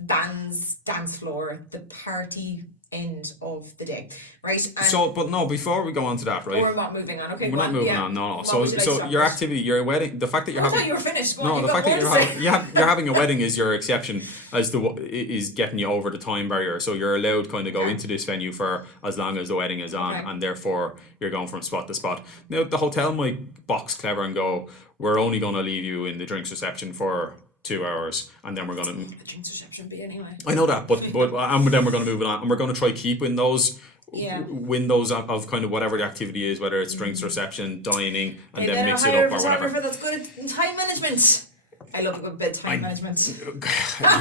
bands, dance floor, the party end of the day, right? And so, but no, before we go on to that, right? We're not moving on. Okay, we're not moving on. No. So your activity, your wedding, the fact that you're having. I thought you were finished. No, the fact that you're having a wedding is your exception, as is getting you over the time barrier. So you're allowed to kind of go into this venue for as long as the wedding is on, and therefore you're going from spot to spot. Now the hotel might box clever and go, we're only going to leave you in the drinks reception for 2 hours, and then we're going to the drinks reception be anyway. I know that, but and then we're going to move it on, and we're going to try keeping those windows of kind of whatever the activity is, whether it's drinks reception, dining, and then mix it up or whatever. That's good time management. I love a good bit of time management.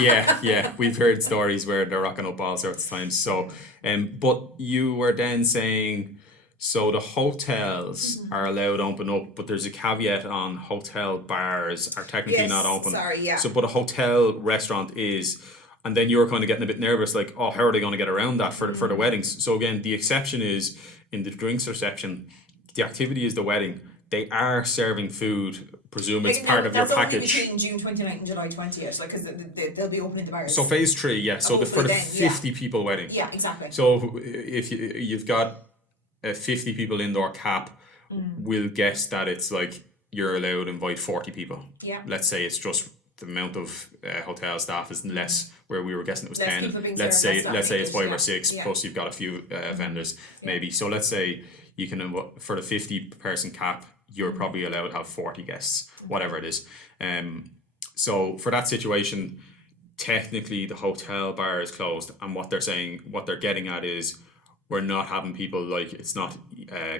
yeah, we've heard stories where they're rocking up all sorts of times. So, but you were then saying, so the hotels are allowed to open up, but there's a caveat on hotel bars are technically not open. So, but a hotel restaurant is, and then you're kind of getting a bit nervous, like, oh, how are they going to get around that for the weddings? So again, the exception is in the drinks reception. The activity is the wedding. They are serving food. Presume it's part of your package. That's only between June 29th and July 20th, like, because they'll be opening the bars. So phase 3, So for the 50 people wedding. Yeah, exactly. So if you've got a 50 people indoor cap, we'll guess that it's like you're allowed to invite 40 people. Yeah. Let's say it's just the amount of hotel staff is less, where we were guessing it was 10. Let's say it's 5 or 6, plus you've got a few vendors maybe. So let's say you can, for the 50 person cap, you're probably allowed to have 40 guests, whatever it is. So for that situation, technically the hotel bar is closed, and what they're getting at is, we're not having people, like, it's not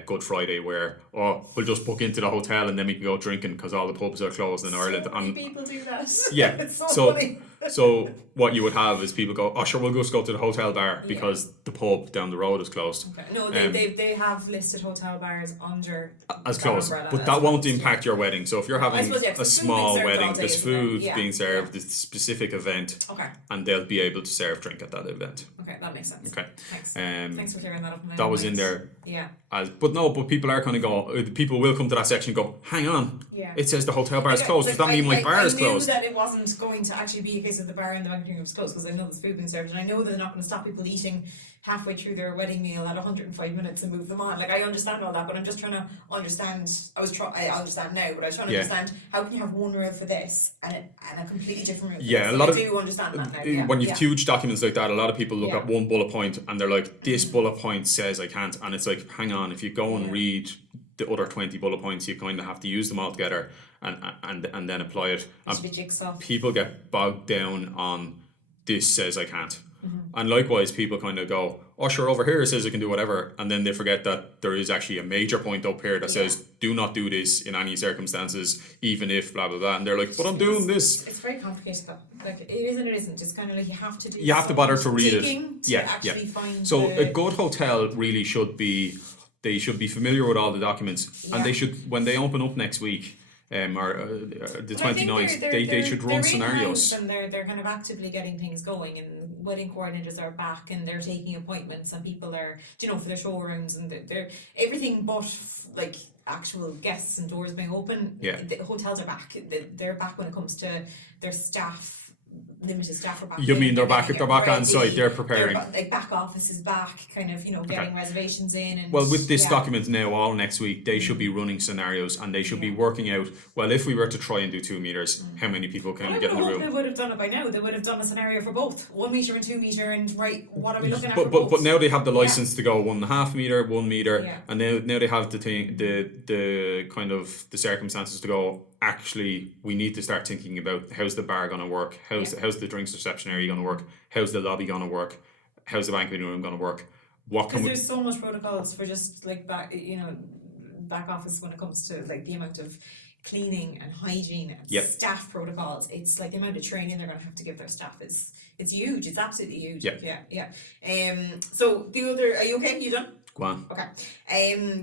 Good Friday where, we'll just book into the hotel and then we can go drinking because all the pubs are closed in Ireland. So many people do that. Yeah. It's so funny. So what you would have is people go, sure, we'll just go to the hotel bar because the pub down the road is closed. Okay. No, they have listed hotel bars under as closed, but that won't impact your wedding. So if you're having a small wedding, there's food being served, there's a specific event, and they'll be able to serve drink at that event. Okay, that makes sense. Okay. Thanks. Um, Thanks for clearing that up. that was in there. Yeah. But people are kind of go. People will come to that section and go, hang on. Yeah. It says the hotel bar is Like, closed. Does that mean my bar is I knew closed? that it wasn't going to actually be a case of the bar and the banqueting room was closed, because I know there's food being served, and I know that they're not going to stop people eating halfway through their wedding meal at 105 minutes and move them on. Like, I understand all that, but I'm just trying to understand. I understand now, but I was trying to understand how can you have one rule for this and a completely different rule for Yeah, this. a lot I of do understand that now. Yeah, when you've yeah. huge documents like that, a lot of people look Yeah. at one bullet point and they're like, this bullet point says I can't, and it's like, hang on, if you go and read the other 20 bullet points, you kind of have to use them all together and then apply it. It's a bit jigsaw. People get bogged down on this says I can't. And likewise, people kind of go, oh sure, over here it says I can do whatever, and then they forget that there is actually a major point up here that says do not do this in any circumstances, even if blah blah blah, and they're like, but I'm doing this. It's very complicated though. Like, it is and it isn't. It's kind of like you have to do. You have to bother to read it. To actually find. So the, a good hotel really should be, they should be familiar with all the documents, and they should, when they open up next week, or the 29th, they should run scenarios. And they're kind of actively getting things going, and wedding coordinators are back and they're taking appointments, and people are, you know, for their showrooms, and they're everything but like actual guests and doors being open. Yeah. The hotels are back. They're back when it comes to their staff. Limited staff are back. You mean they're back on site, they're preparing. Like back office is back, kind of, you know, getting reservations in. And well, with this document now, all next week, they should be running scenarios, and they should be working out, well, if we were to try and do 2 meters, how many people can we get in the room? They would have done it by now. They would have done a scenario for both 1 meter and 2 meter, and right, what are we looking at? But now they have the license to go 1.5 meter, 1 meter, and now they have the kind of the circumstances to go, actually we need to start thinking about how's the bar going to work, how's the drinks reception area going to work, how's the lobby going to work, how's the banqueting room going to work, what can we... There's so much protocols for just like back office when it comes to like the amount of cleaning and hygiene and staff protocols. It's like the amount of training th're going to have to give their staff is, it's huge. It's absolutely huge. Yeah. So the other, are you okay? You done? Go on. Okay.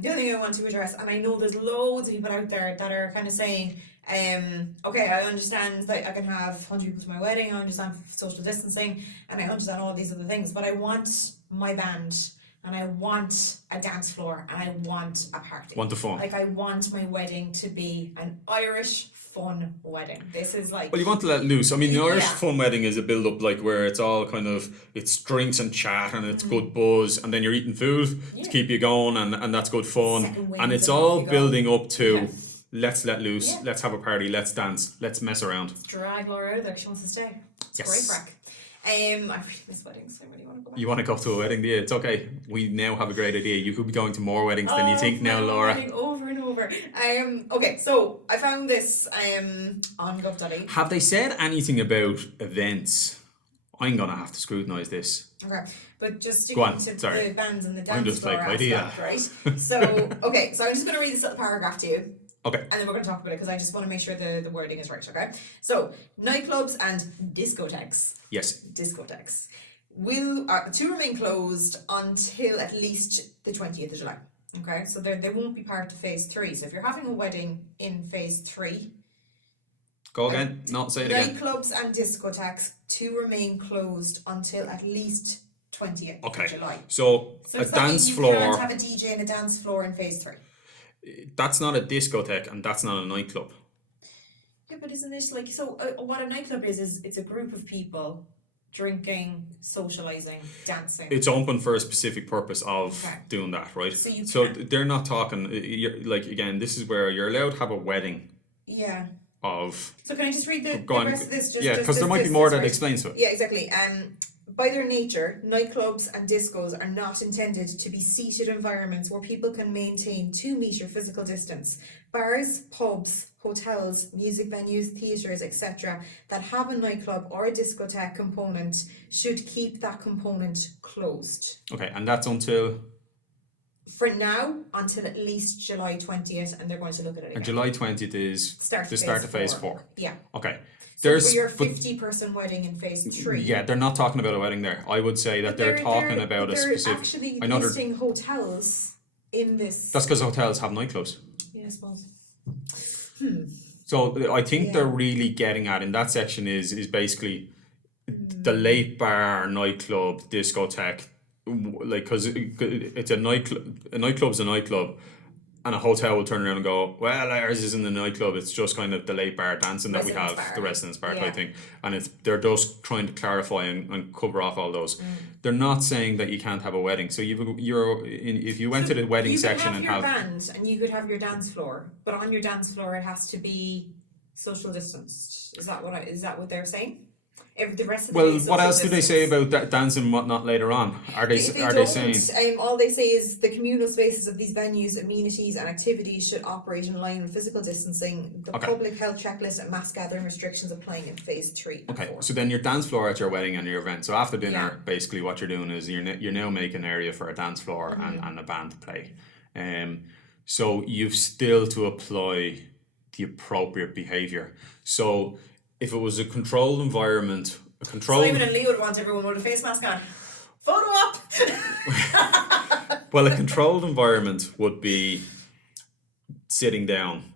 The other thing I want to address, and I know there's loads of people out there that are kind of saying, okay, I understand that I can have 100 people to my wedding, I understand social distancing, and I understand all these other things, but I want my band, and I want a dance floor, and I want a party. Want the fun. Like, I want my wedding to be an Irish fun wedding. This is like... Well, you want to let loose. I mean, the Irish fun wedding is a build-up, like, where it's all kind of, it's drinks and chat, and it's good buzz, and then you're eating food to keep you going, and that's good fun. And it's all building up to, let's let loose, let's have a party, let's dance, let's mess around. Drag Laura out of there, she wants to stay. It's great crack. I really miss weddings, so I really want to go back. You want to go to a wedding, do you? It's okay. We now have a great idea. You could be going to more weddings than you think now, Laura. Over and over. Okay, so I found this on gov.ie. Have they said anything about events? I'm gonna have to scrutinise this. Okay, but just sticking to the bands and the dance floor aspect, right? So, okay, so I'm just going to read this little paragraph to you. Okay. And then we're going to talk about it, because I just want to make sure the wording is right, okay? So, nightclubs and discotheques. Yes. Discotheques will to remain closed until at least the 20th of July. Okay, so they won't be part of phase 3. So if you're having a wedding in phase 3, go again. No, say it again. Nightclubs and discotheques to remain closed until at least 20th of July. So a dance floor. You can't have a DJ and a dance floor in phase 3. That's not a discotheque, and that's not a nightclub. Yeah, but isn't it like, so what a nightclub is it's a group of people drinking, socialising, dancing. It's open for a specific purpose of doing that, right? So they're not talking, like, again, this is where you're allowed to have a wedding. Yeah. Of... So can I just read the rest of this? Because there might be more that explains it. Yeah, exactly. By their nature, nightclubs and discos are not intended to be seated environments where people can maintain 2 metre physical distance. Bars, pubs, hotels, music venues, theatres, etc. that have a nightclub or a discotheque component should keep that component closed. Okay, and that's until... For now, until at least July 20th, and they're going to look at it again. And July 20th is the start of phase 4. Yeah. Okay. So for your 50-person wedding in phase 3. Yeah, they're not talking about a wedding there. I would say that they're talking about a specific... They're actually listing hotels in this... That's because hotels have nightclubs. Yeah, I suppose. So I think they're really getting at, in that section, is basically the late bar, nightclub, discotheque, like, because it's a nightclub's a nightclub, and a hotel will turn around and go, well, ours isn't a nightclub, it's just kind of the late bar dancing that we have, the residence bar type thing. And they're just trying to clarify and cover off all those. They're not saying that you can't have a wedding. So if you went to the wedding section and have your band and you could have your dance floor, but on your dance floor it has to be social distanced. Is that what they're saying? The rest of the what else do they say about dancing and whatnot later on? Are they saying? All they say is the communal spaces of these venues, amenities and activities should operate in line with physical distancing, the public health checklist and mass gathering restrictions applying in phase 3 and 4. So then your dance floor at your wedding and your event. So after dinner, basically what you're doing is you're now making an area for a dance floor and a band to play. So you've still to apply the appropriate behaviour. So if it was a controlled environment, Simon and Lee would want everyone with a face mask on. Photo op! Well, a controlled environment would be sitting down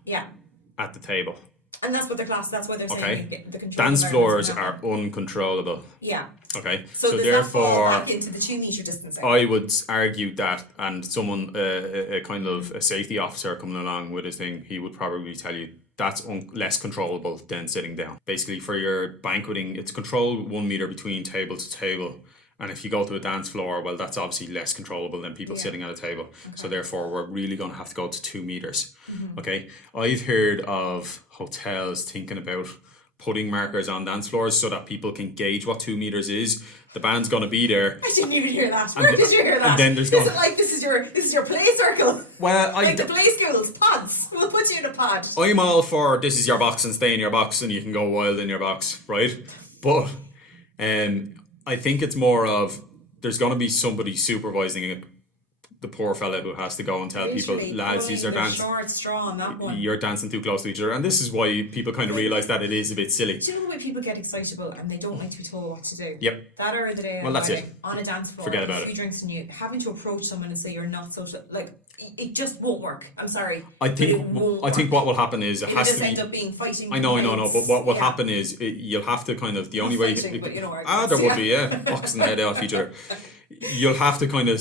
at the table. And that's what that's why they're saying the controlled dance floors are uncontrollable. Yeah. Okay. So therefore, back into the 2 metre distancing. I would argue that, and someone, a kind of a safety officer coming along with his thing, he would probably tell you that's less controllable than sitting down. Basically, for your banqueting, it's controlled 1 metre between table to table. And if you go to a dance floor, well, that's obviously less controllable than people sitting at a table. Okay. So therefore, we're really going to have to go to 2 metres. Okay. I've heard of hotels thinking about putting markers on dance floors so that people can gauge what 2 metres is. The band's going to be there. I didn't even hear that. Where did you hear that? And then there's is it like this is your play circle? Well, like the play schools, pods. We'll put you in a pod. I'm all for this is your box and stay in your box and you can go wild in your box, right? But I think it's more of there's going to be somebody supervising it. The poor fella who has to go and tell people, lads, these are dancing. Short straw on that one. You're dancing too close to each other, and this is why people kind of realise that it is a bit silly. Do you know why people get excitable and they don't like to be told what to do? Yep. That or the day that's it. On a dance floor, forget about a few drinks in you, having to approach someone and say you're not social, like it just won't work. I'm sorry. I think what will happen is it has to end up being fighting. I know. But what will happen is you'll have to kind of the only way. Fighting, but there would be boxing the head off each other. You'll have to kind of.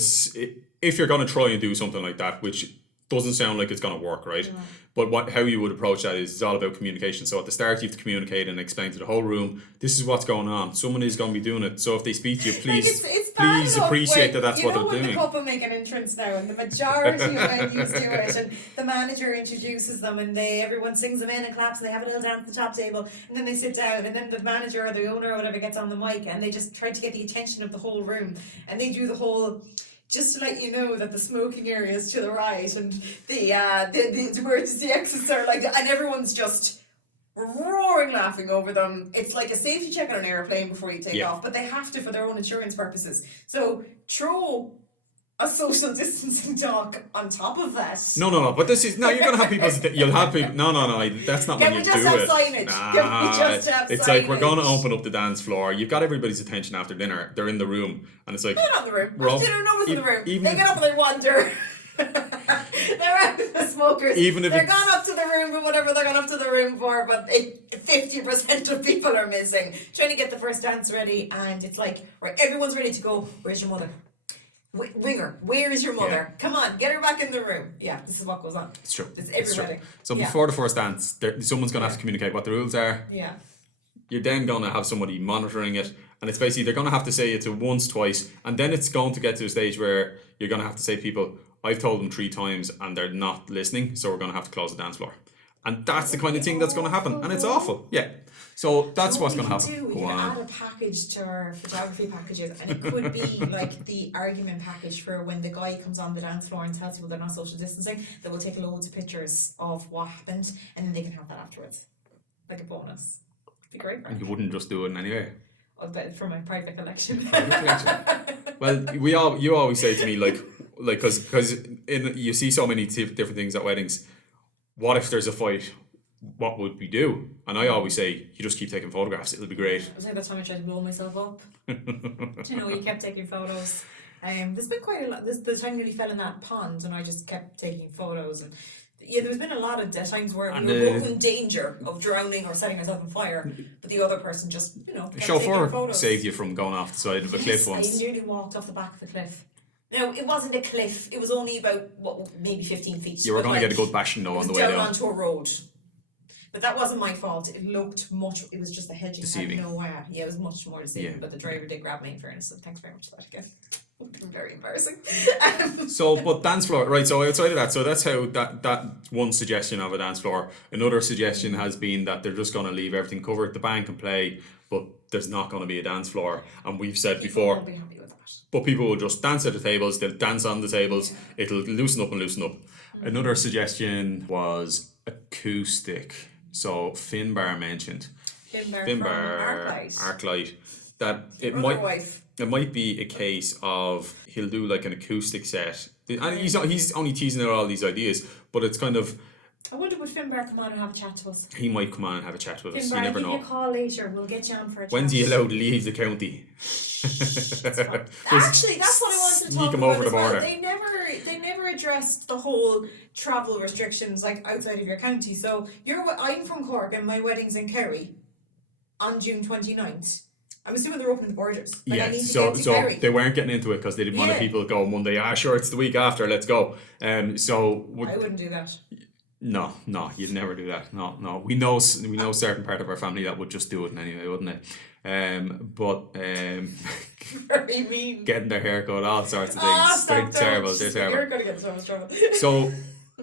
If you're going to try and do something like that, which doesn't sound like it's going to work, right? Yeah. But how you would approach that is it's all about communication. So at the start, you have to communicate and explain to the whole room, this is what's going on. Someone is going to be doing it. So if they speak to you, please appreciate that that's what they're doing. You know when the couple make an entrance now and the majority of venues do it and the manager introduces them and everyone sings them in and claps and they have a little dance at the top table and then they sit down and then the manager or the owner or whatever gets on the mic and they just try to get the attention of the whole room and they do the whole... Just to let you know that the smoking area is to the right and the emergency exits are like, and everyone's just roaring laughing over them. It's like a safety check on an airplane before you take off, but they have to for their own insurance purposes. So throw a social distancing talk on top of that. No. But this is you're gonna have people. You'll have people. No. That's not when you do it. It's like we're gonna open up the dance floor. You've got everybody's attention after dinner. They're in the room, and it's like they're not in the room. No one's in the room. They get up and they wander. They're out the smokers. They're gone up to the room for whatever they're gone up to the room for, but 50% of people are missing. Trying to get the first dance ready, and it's like right, everyone's ready to go. Where's your mother? Ring her. Where is your mother? Come on, get her back in the room. Yeah, this is what goes on. It's true. It's every wedding. So before the first dance, someone's going to have to communicate what the rules are. Yeah. You're then going to have somebody monitoring it, and it's basically they're going to have to say it to once, twice, and then it's going to get to a stage where you're going to have to say to people, I've told them 3 times and they're not listening, so we're going to have to close the dance floor. And that's the kind of thing that's going to happen, and it's awful. Yeah. So that's what's going to happen. We can add a package to our photography packages, and it could be like the argument package for when the guy comes on the dance floor and tells people they're not social distancing, that will take loads of pictures of what happened, and then they can have that afterwards, like a bonus. It'd be great. And you wouldn't just do it in any way. For my private collection. Well, you always say to me like because you see so many different things at weddings. What if there's a fight? What would we do? And I always say, you just keep taking photographs. It'll be great. It was like that time I tried to blow myself up. You kept taking photos. There's been quite a lot. The time I nearly fell in that pond, and I just kept taking photos. And Yeah, there's been a lot of times where And, we were both in danger of drowning or setting ourselves on fire, but the other person just, The kept taking our chauffeur photos. saved you from going off the side of a cliff Yes, once. I nearly walked off the back of the cliff. No, it wasn't a cliff. It was only about maybe 15 feet. You were But, going to get a good bashing though it on was the way down down. onto a road. But that wasn't my fault. It looked much. It was just the hedging Deceiving. had no way. Yeah, it was much more deceiving. Yeah. But the driver did grab me in fairness. So thanks very much for that again. Very embarrassing. So, but dance floor, right? So outside of that, so that's how that one suggestion of a dance floor. Another suggestion has been that they're just going to leave everything covered. The band can play, but there's not going to be a dance floor. And we've said before, I'll be happy with that. but people will just dance at the tables. They'll dance on the tables. It'll loosen up and loosen up. Another suggestion was acoustic. So Finbar mentioned Finbar Arclight that it Brother might. wife. It might be a case of he'll do like an acoustic set, and he's only teasing out all these ideas, but it's kind of I wonder would Finbar come on and have a chat to us. he might come on and have a chat with us. Finbar, You never give you a know. call later. We'll get you on for a chat. When's he allowed to leave the county? Actually, that's what I wanted to Sneak talk him about over as the well. border. They never addressed the whole travel restrictions like outside of your county. So I'm from Cork and my wedding's in Kerry on June 29th. I'm assuming they're opening the borders. Like, I Yeah, need to so get to Kerry. they weren't getting into it because they didn't want Yeah. people to go Monday. Sure, it's the week after. Let's go. So I wouldn't do that. no, you'd never do that. No. We know certain part of our family that would just do it anyway, wouldn't it? Very mean. Getting their hair cut, all sorts of things. They're terrible. They're terrible. You're going to get in so much trouble. So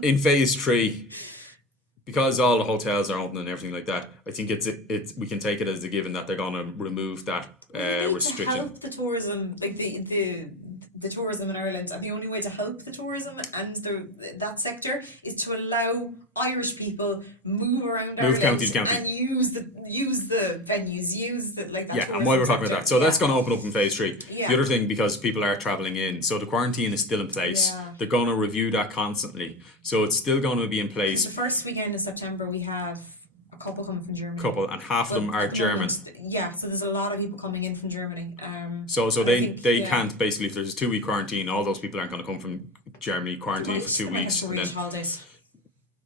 in phase 3, because all the hotels are open and everything like that, I think it's we can take it as a given that they're going to remove that restriction. To help the tourism, like the tourism in Ireland, and the only way to help the tourism and that sector is to allow Irish people move around Ireland county to county. and use the venues, use the that. Yeah, and while we're talking about that, so that's going to open up in phase 3. Yeah. The other thing, because people are travelling in, so the quarantine is still in place. Yeah. They're going to review that constantly, so it's still going to be in place. The first weekend in September we have a couple coming from Germany. And half of them But are at the German. moment, yeah, so there's a lot of people coming in from Germany. So I they think, they yeah. can't, basically, if there's a 2-week quarantine, all those people aren't going to come from Germany, quarantine for 2 weeks, and then holidays.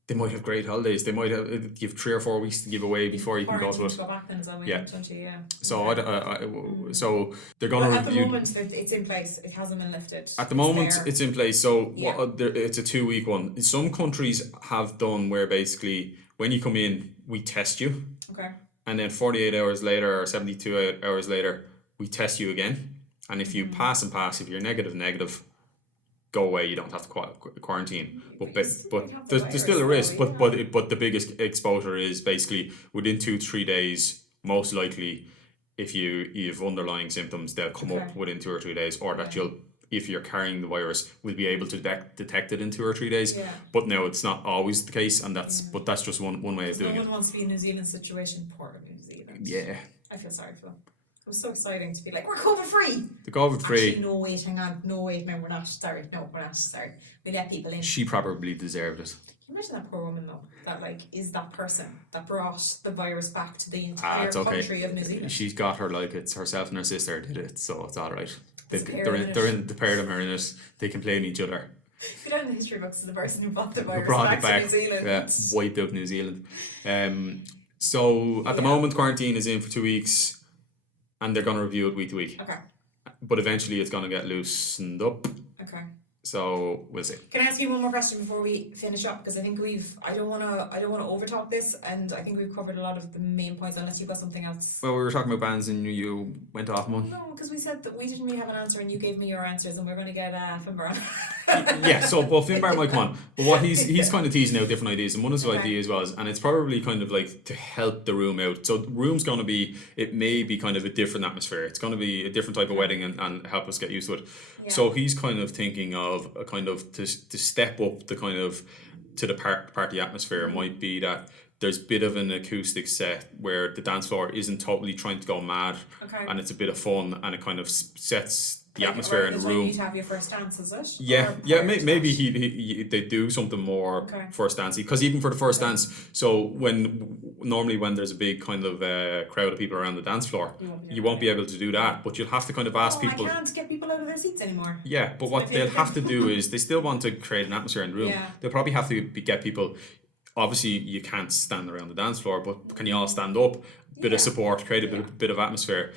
they might have great holidays. They might have give 3 or 4 weeks to give away before you can go to it. Go back then, is that Yeah. yeah. So so they're going to At the review. moment, it's in place. It hasn't been lifted. At the moment, there. it's in place. So Yeah. it's a 2-week one. Some countries have done where basically when you come in, we test you, Okay. and then 48 hours later or 72 hours later, we test you again. And if you pass, if you're negative, go away. You don't have to quarantine. But there's still a risk. But the biggest exposure is basically within 2 to 3 days. Most likely, if you've underlying symptoms, they'll come up within 2 or 3 days, or that if you're carrying the virus, we'll be able to detect it in 2 or 3 days. Yeah. But no, it's not always the case, and that's just one way of doing No it. one wants to be in New Zealand situation. Poor New Zealand. Yeah, I feel sorry for them. It was so exciting to be like, we're COVID free. the COVID free. Actually, no, wait, hang on. No, wait, no, we're not. Sorry. No, we're not. Sorry. We let people in. She probably deserved it. Can you imagine that poor woman though? That is that person that brought the virus back to the entire It's okay. country of New Zealand. She's got her, like, it's herself and her sister did it, so it's all right. The pair in The pair of them are in it. They can blame each other. Go down in the history books as the person who brought the virus Brought back, it back. to New Zealand. Yeah, wiped out New Zealand. So at the moment, quarantine is in for 2 weeks, and they're going to review it week to week. Okay. But eventually, it's going to get loosened up. Okay. So we'll see. Can I ask you one more question before we finish up? Because I think I don't want to overtalk this, and I think we've covered a lot of the main points. Unless you've got something else. Well, we were talking about bands, and you went off one. No, because we said that we didn't really have an answer, and you gave me your answers, and we're going to get Finbar on. Yeah, so but Finbar might come on. But what he's kind of teasing out different ideas, and one of his ideas was, and it's probably kind of like to help the room out. So the room's going to be, it may be kind of a different atmosphere. It's going to be a different type of wedding and help us get used to it. Yeah. So he's kind of thinking of a kind of to step up the kind of to the party atmosphere might be that there's a bit of an acoustic set where the dance floor isn't totally trying to go mad, Okay. and it's a bit of fun, and it kind of sets the Like, atmosphere in around the the time room. you have your first dance, is it? Yeah, Or yeah, prior to maybe that? they do something more Okay. first dance, because even for the first Okay. dance, so normally when there's a big kind of crowd of people around the dance floor, you won't be able to do that, but you'll have to kind of ask people. I can't get people out of their seats anymore. Yeah, but That's what my they'll favourite have to do is they still want to create an atmosphere in the room. Yeah. They'll probably have to get people. Obviously, you can't stand around the dance floor, but can you all stand up? Bit of support, create a bit of atmosphere.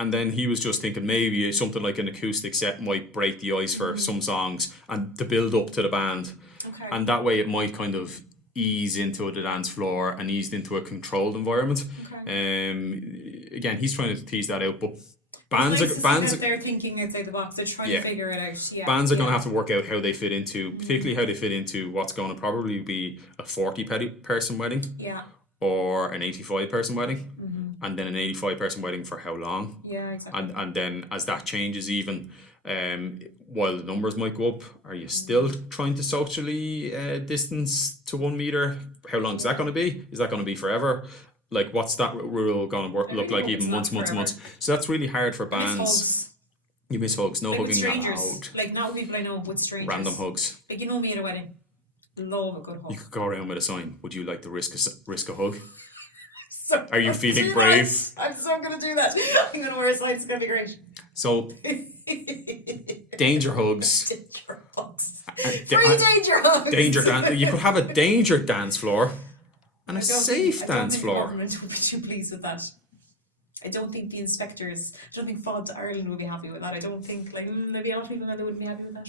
And then he was just thinking maybe something like an acoustic set might break the ice for some songs and to build up to the band. Okay. And that way it might kind of ease into the dance floor and eased into a controlled environment. Again, he's trying to tease that out, but bands they're thinking outside the box. They're trying to figure it out. Yeah. Bands are going to have to work out how they fit into, particularly how they fit into what's going to probably be a 40-person wedding. Yeah. Or an 85-person wedding, and then an 85-person wedding for how long? Yeah, exactly. And then as that changes, even while the numbers might go up, are you still trying to socially distance to 1 meter? How long is that going to be? Is that going to be forever? Like, what's that rule going to look like even months? So that's really hard for bands. You miss hugs, no like hugging with strangers, allowed. like not with people I know, with strangers. Random hugs. Like, you know me at a wedding. Love a good hug. You could go around with a sign. Would you like to risk a hug? So Are you feeling brave? I'm so gonna do that. I'm gonna wear a sign. It's gonna be great. So, danger hugs. Danger hugs. Free danger hugs. Danger dance. You could have a danger dance floor and a safe dance floor. I don't think the government would be too pleased with that. I don't think the inspectors, I don't think FOD Ireland would be happy with that. I don't think, like, maybe a lot of people wouldn't be happy with that.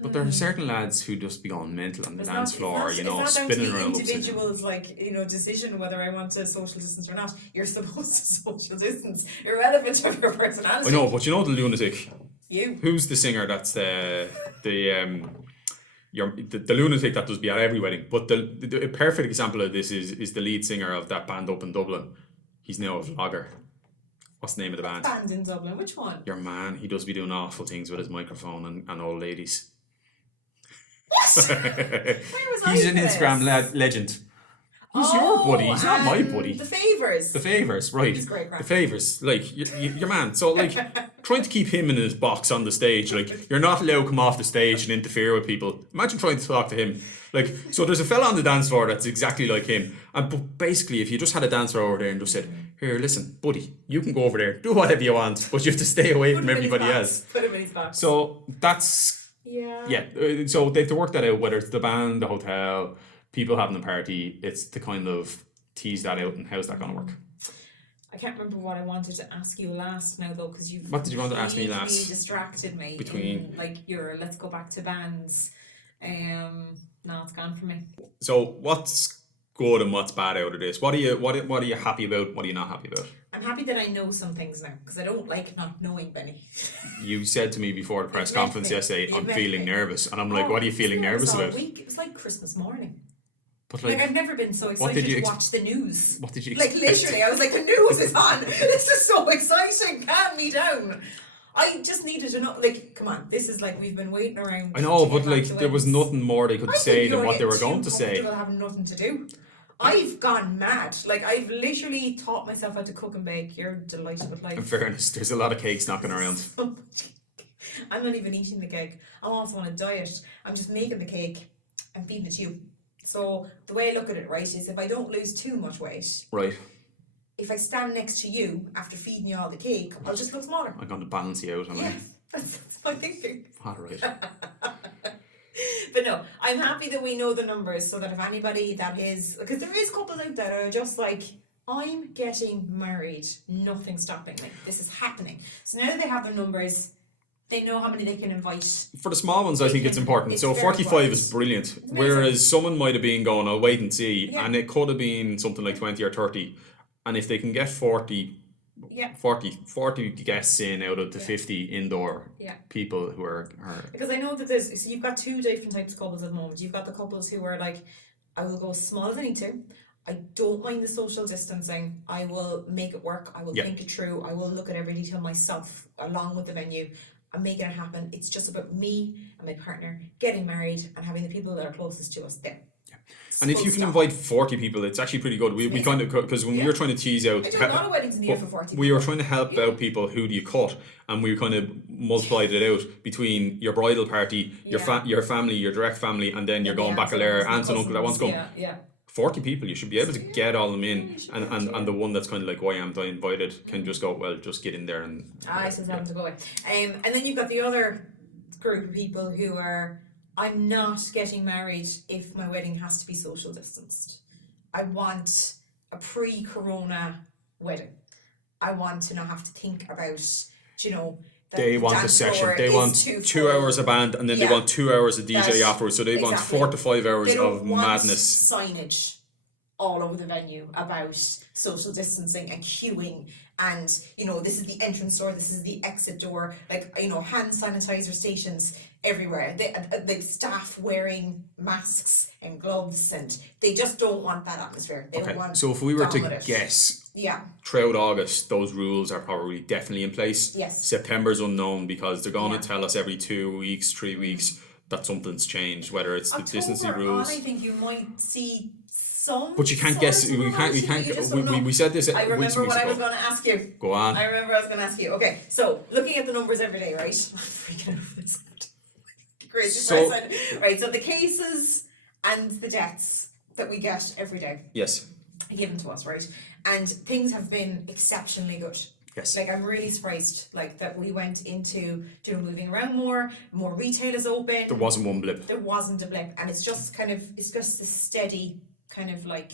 But there are certain lads who just be going mental on the dance floor, it's not spinning down around. to the individual's, decision whether I want to social distance or not. You're supposed to social distance, irrelevant of your personality. I know, but you know the lunatic. You. Who's the singer that's the lunatic that does be at every wedding? But the perfect example of this is the lead singer of that band up in Dublin. He's now a vlogger. What's the name of the band? Band in Dublin. Which one? Your man. He does be doing awful things with his microphone and old ladies. What? Where was He's I an for this? Instagram legend. Who's your buddy? He's not my buddy. The Favours. The Favours, right. He's great, The Favours. Like, your man. So, like, trying to keep him in his box on the stage. Like, you're not allowed to come off the stage and interfere with people. Imagine trying to talk to him. Like, so there's a fella on the dance floor that's exactly like him. But basically, if you just had a dancer over there and just said, here, listen, buddy, you can go over there, do whatever you want, but you have to stay away from everybody else. Put him in his box. So that's... Yeah. So they have to work that out, whether it's the band, the hotel, people having a party. It's to kind of tease that out, and how's that going to work? I can't remember what I wanted to ask you last now, though, because you've... What did you want to ask me last? completely distracted me. Between... your let's go back to bands. No, it's gone for me. So what's good and what's bad out of this? What are you happy about? What are you not happy about? I'm happy that I know some things now, because I don't like not knowing, Benny. You said to me before the press conference yesterday, I'm feeling nervous, and I'm like, what are you feeling nervous about? It was like Christmas morning. But like I've never been so excited to watch the news. What did you expect? Like, literally, I was like, the news is on. This is so exciting. Calm me down. I just needed to know, like, come on, this is like, we've been waiting around. I know, but like, there was nothing more they could say than what they were going to say. I have nothing to do. I've gone mad. Like, I've literally taught myself how to cook and bake. You're delighted with life. In fairness, there's a lot of cakes knocking around. I'm not even eating the cake. I'm also on a diet. I'm just making the cake and feeding it to you. So the way I look at it, right, is if I don't lose too much weight, right, if I stand next to you after feeding you all the cake, I'll just look smaller. I'm going to balance you out, am I? That's my thinking. All right. But no, I'm happy that we know the numbers, so that if anybody that is, because there is couples out there that are just like, I'm getting married, nothing's stopping me. This is happening. So now that they have the numbers, they know how many they can invite. For the small ones, I think it's important. So 45 is brilliant. Whereas someone might have been going, I'll wait and see, and it could have been something like 20 or 30. And if they can get 40 guests in out of the 50 indoor people who are... Because I know that so you've got two different types of couples at the moment. You've got the couples who are like, I will go as small as I need to. I don't mind the social distancing. I will make it work. I will think it through. I will look at every detail myself along with the venue. I'm making it happen. It's just about me and my partner getting married and having the people that are closest to us there. And if you can invite 40 people, it's actually pretty good. We kind of, because when we were trying to tease out, I do a lot of weddings in the year for 40 people. we were trying to help out people. Who do you cut? And we kind of multiplied it out between your bridal party, your family, your direct family, and then you're going back a layer, aunts and uncle that wants to come. 40 people, you should be able to get all of them in, and the one that's kind of like, why am I invited, can just go, well, just get in there and. I just happen to go away. And then you've got the other group of people who are, I'm not getting married if my wedding has to be social distanced. I want a pre-corona wedding. I want to not have to think about, you know, they want a session. They want 2 hours of band, and then they want 2 hours of DJ afterwards. So they want 4 to 5 hours of madness. Signage all over the venue about social distancing and queuing, and you know, this is the entrance door, this is the exit door, like, you know, hand sanitizer stations everywhere. They like staff wearing masks and gloves, and they just don't want that atmosphere. They don't want. So if we were to guess, throughout August, those rules are probably definitely in place. Yes. September's unknown because they're going to tell us every 2 weeks, 3 weeks that something's changed, whether it's the distancing rules. I think you might see some. But you can't guess. We can't. We said this. I remember what I was going to ask you. Go on. I remember I was going to ask you. Okay, so looking at the numbers every day, right? I'm freaking out for this. Crazy person. Right, so the cases and the deaths that we get every day. Yes. Given to us, right? And things have been exceptionally good. Yes. Like, I'm really surprised, like, that we went into moving around more retail is open. There wasn't one blip. There wasn't a blip, and it's just a steady kind of like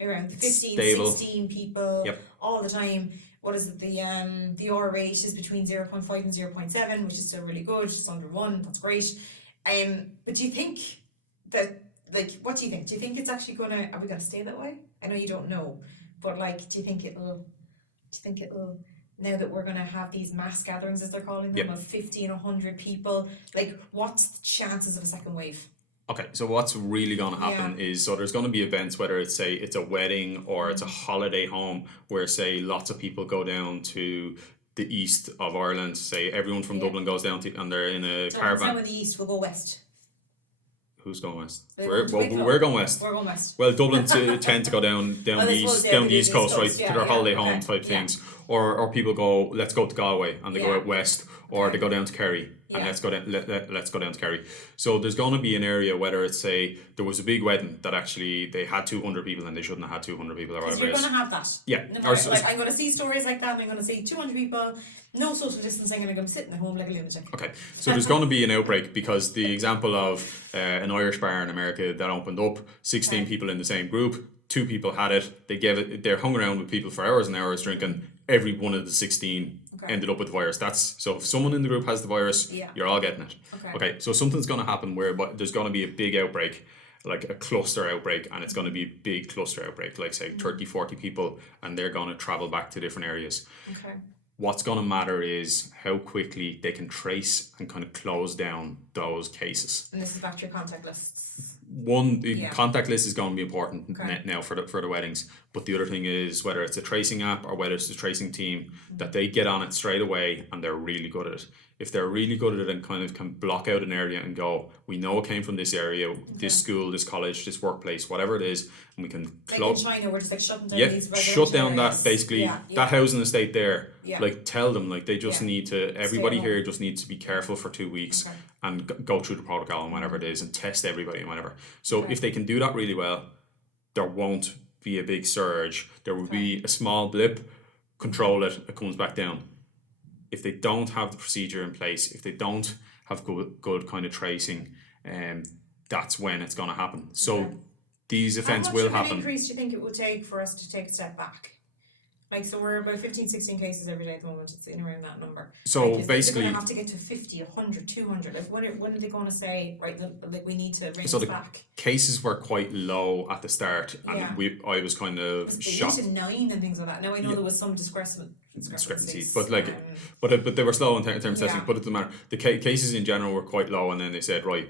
around 15, stable. 16 people all the time. What is it? The R rate is between 0.5 and 0.7, which is still really good. It's under 1, that's great. But do you think that, like, what do you think? Do you think it's actually are we gonna stay that way? I know you don't know, but like, do you think it'll, now that we're gonna have these mass gatherings, as they're calling them, of 50 and 100 people, like, what's the chances of a second wave? Okay, so what's really going to happen is, so there's going to be events, whether it's it's a wedding or it's a holiday home, where say lots of people go down to the east of Ireland. Say everyone from Dublin goes down to, and they're in a caravan. Some of the east will go west. Who's going west? We're going west. We're going west. Well, Dublin tend to go down the east coast, right, to their holiday home type things. Or people go, let's go to Galway, and they go out west, or they go down to Kerry, and let's go down to Kerry. So there's going to be an area, whether it's there was a big wedding that actually they had 200 people and they shouldn't have had 200 people or whatever. You're going to have that. Yeah. No matter, like, I'm going to see stories like that, and I'm going to see 200 people, no social distancing, and I'm going to be sitting at home like a lunatic. Okay, so there's going to be an outbreak, because the example of an Irish bar in America that opened up, 16 people in the same group, 2 people had it, they hung around with people for hours and hours drinking. Every one of the 16 ended up with the virus. So if someone in the group has the virus, you're all getting it. Okay, so something's going to happen where there's going to be a big outbreak, like a cluster outbreak, and it's going to be a big cluster outbreak, like say 30, 40 people, and they're going to travel back to different areas. Okay. What's going to matter is how quickly they can trace and kind of close down those cases. And this is back to your contact lists. The contact list is going to be important now for the weddings, but the other thing is, whether it's a tracing app or whether it's a tracing team, that they get on it straight away and they're really good at it. If they're really good at it and kind of can block out an area and go, we know it came from this area, this school, this college, this workplace, whatever it is, and we can like in China, we're just like shutting down these shut down areas. that basically that housing estate there. Like, tell them, like, they just need to, everybody here just needs to be careful for 2 weeks and go through the protocol and whatever it is, and test everybody and whatever. So if they can do that really well, there won't be a big surge. There will be a small blip, control it comes back down. If they don't have the procedure in place, if they don't have good kind of tracing, that's when it's going to happen. So these events will happen. How much of an increase do you think it will take for us to take a step back? Like, so we're about 15, 16 cases every day at the moment. It's in around that number. So like, basically, they're going to have to get to 50, 100, 200. Like, when are they going to say, right, like, we need to bring this back? Cases were quite low at the start, and I was kind of shocked. They went to 9 and things like that. Now I know there was some discrepancies, but but they were slow in terms of testing. But it doesn't matter. The cases in general were quite low, and then they said, right,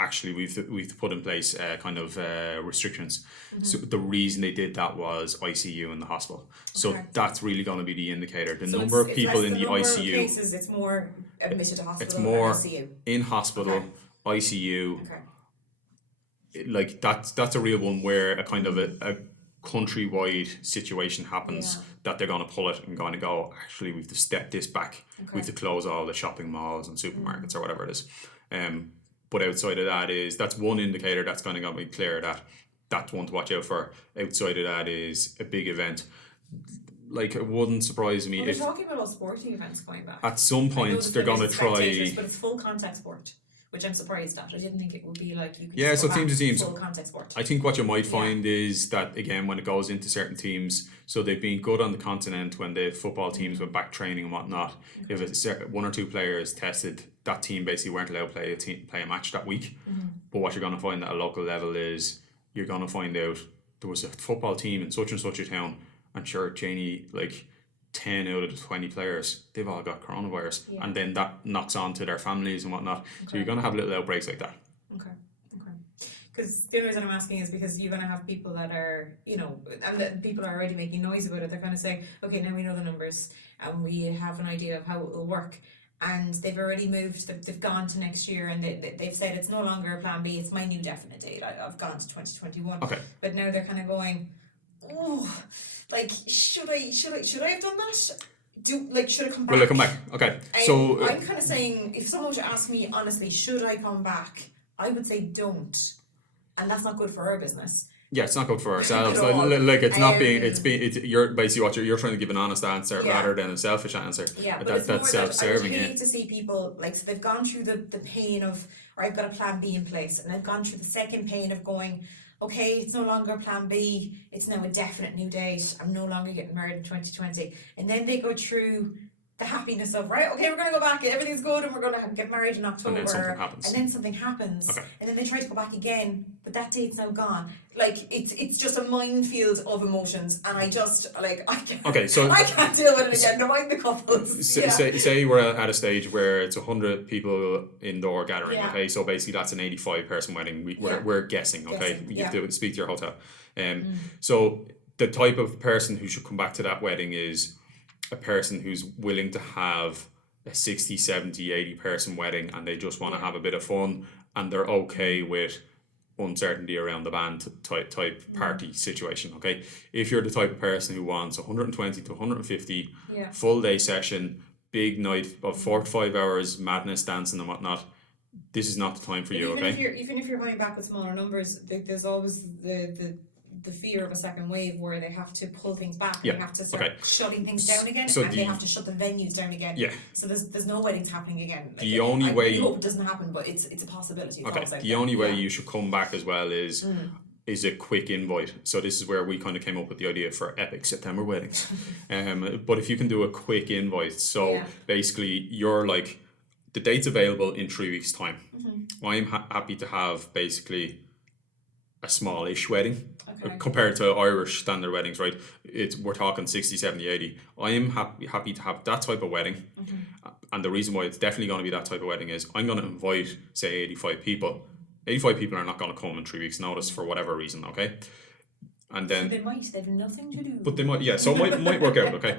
actually we've put in place kind of restrictions. So the reason they did that was ICU in the hospital. So that's really going to be the indicator. The number of people in the ICU. Cases, it's more admitted to hospital. It's more ICU. in hospital, ICU. like that's a real one where a kind of a countrywide situation happens Yeah. that they're going to pull it and going to go, actually we have to step this back, we have to close all the shopping malls and supermarkets or whatever it is. But outside of that that's one indicator that's going to be clear that that's one to watch out for. Outside of that is a big event. Like, it wouldn't surprise me Well, if they're talking about all sporting events going back. at some I know point that they're going to there's spectators, try. but it's full contact sport, which I'm surprised at. I didn't think it would be like you could Yeah, just so go team back to teams. full contact sport. I think what you might find is that, again, when it goes into certain teams, so they've been good on the continent when the football teams went back training and whatnot. If it's one or two players tested, that team basically weren't allowed to play a match that week. But what you're going to find at a local level is you're going to find out there was a football team in such and such a town, and sure, Janie, like 10 out of the 20 players, they've all got coronavirus, and then that knocks on to their families and whatnot. So you're going to have little outbreaks like that. Okay. Because the only reason I'm asking is because you're going to have people that are, and the people are already making noise about it. They're kind of saying, okay, now we know the numbers and we have an idea of how it will work. And they've already moved, they've gone to next year, and they've said it's no longer a plan B, it's my new definite date. I've gone to 2021. Okay. But now they're kind of going, oh, like, should I have done that? Should I come back? Will I come back? Okay. So I'm kind of saying, if someone were to ask me honestly, should I come back? I would say don't, and that's not good for our business. yeah, it's not good for ourselves. At all. Like it's not being. It's you're basically what you're trying to give an honest answer rather than a selfish answer. Yeah, but that's it's more self-serving. that I would hate to see people so they've gone through the pain of, or I've got a plan B in place, and they've gone through the second pain of going, okay, it's no longer a plan B, it's now a definite new date, I'm no longer getting married in 2020, and then they go through the happiness of, right, okay, we're going to go back, everything's good, and we're going to get married in October, And then something happens. Okay. And then they try to go back again, but that date's now gone. Like, it's just a minefield of emotions, and I just, like, I can't deal with it again, no mind the couples. Say we're at a stage where it's 100 people indoor gathering, Yeah. okay, so basically that's an 85 person wedding, we're guessing, okay, you have to speak to your hotel. So the type of person who should come back to that wedding is a person who's willing to have a 60, 70, 80 person wedding, and they just want to have a bit of fun, and they're okay with uncertainty around the band type party situation, okay? If you're the type of person who wants 120 to 150 full day session, big night of 4 to 5 hours, madness, dancing and whatnot, this is not the time for you, okay? Even if you're going back with smaller numbers, there's always the fear of a second wave where they have to pull things back and they have to start shutting things down again, and they have to shut the venues down again. Yeah. So there's no weddings happening again. Like, the only way I hope it doesn't happen, but it's a possibility. The only way you should come back as well is a quick invite. So this is where we kind of came up with the idea for epic September weddings. But if you can do a quick invite, so basically you're like, the date's available in 3 weeks' time. I'm happy to have basically a small-ish wedding compared to Irish standard weddings, right? We're talking 60, 70, 80. I am happy to have that type of wedding. And the reason why it's definitely going to be that type of wedding is I'm going to invite, say, 85 people. 85 people are not going to come in 3 weeks' notice for whatever reason, okay? And then they've nothing to do. But they might, so it might work out, okay?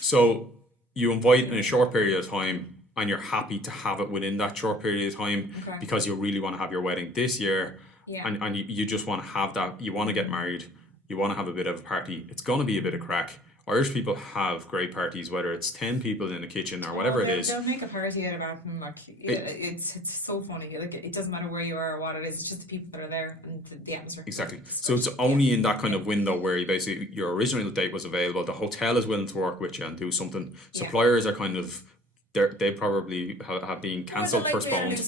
So you invite in a short period of time, and you're happy to have it within that short period of time because you really want to have your wedding this year. And you just want to have that, you want to get married, you want to have a bit of a party. It's going to be a bit of crack. Irish people have great parties, whether it's 10 people in the kitchen or whatever it is. They'll make a party out of it, like, it's so funny. Like, it doesn't matter where you are or what it is, it's just the people that are there and the atmosphere. Exactly. So it's only in that kind of window where you basically, your original date was available, the hotel is willing to work with you and do something. Suppliers are kind of, they probably have been cancelled, postponed,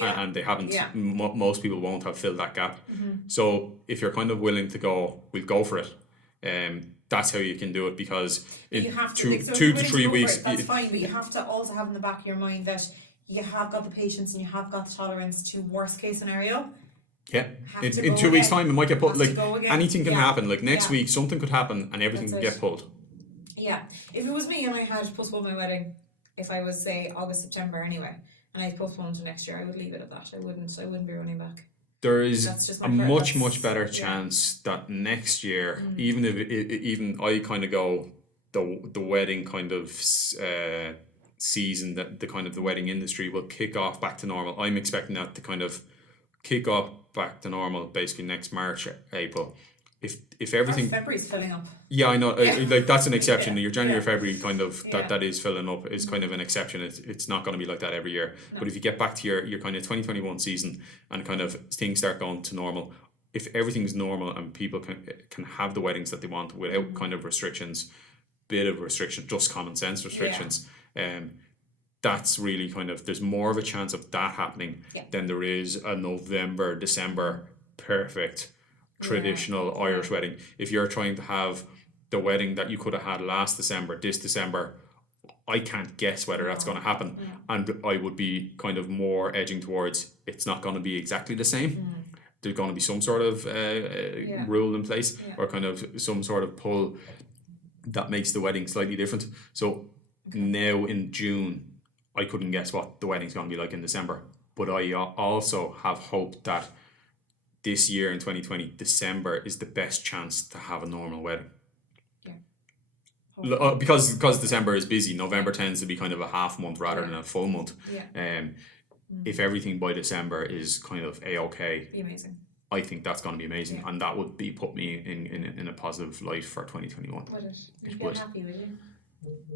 and they haven't. Most people won't have filled that gap. So if you're kind of willing to go, we'll go for it. That's how you can do it, because in you have to, 2 to 3 weeks, that's fine, but you have to also have in the back of your mind that you have got the patience and you have got the tolerance to worst case scenario. Yeah, in 2 weeks' time it might get pulled. Like, anything can happen. Like, next week something could happen and everything could get pulled. Yeah, if it was me and I had postponed my wedding, if I was, say, August, September anyway, and I postponed to next year, I would leave it at that. I wouldn't be running back. There is a much better chance that next year, even if even I kind of go the wedding kind of season, that the kind of the wedding industry will kick off back to normal. I'm expecting that to kind of kick off back to normal basically next March, April. If everything, February's filling up. yeah, I know, Yeah. like that's an exception. Yeah. Your January, Yeah. February kind of Yeah. that is filling up is kind of an exception. It's not going to be like that every year. No. But if you get back to your kind of 2021 season and kind of things start going to normal, if everything's normal and people can have the weddings that they want without kind of restrictions, bit of restriction, just common sense restrictions, that's really kind of, there's more of a chance of that happening than there is a November, December perfect traditional Irish wedding. If you're trying to have the wedding that you could have had last December, this December, I can't guess whether that's going to happen. And I would be kind of more edging towards it's not going to be exactly the same. There's going to be some sort of rule in place or kind of some sort of pull that makes the wedding slightly different. So now in June, I couldn't guess what the wedding's going to be like in December. But I also have hope that this year in 2020, December is the best chance to have a normal wedding. Because December is busy, November tends to be kind of a half month rather than a full month. If everything by December is kind of A-okay, be amazing. I think that's going to be amazing, and that would put me in a positive light for 2021. Would it? You'd feel happy, would you?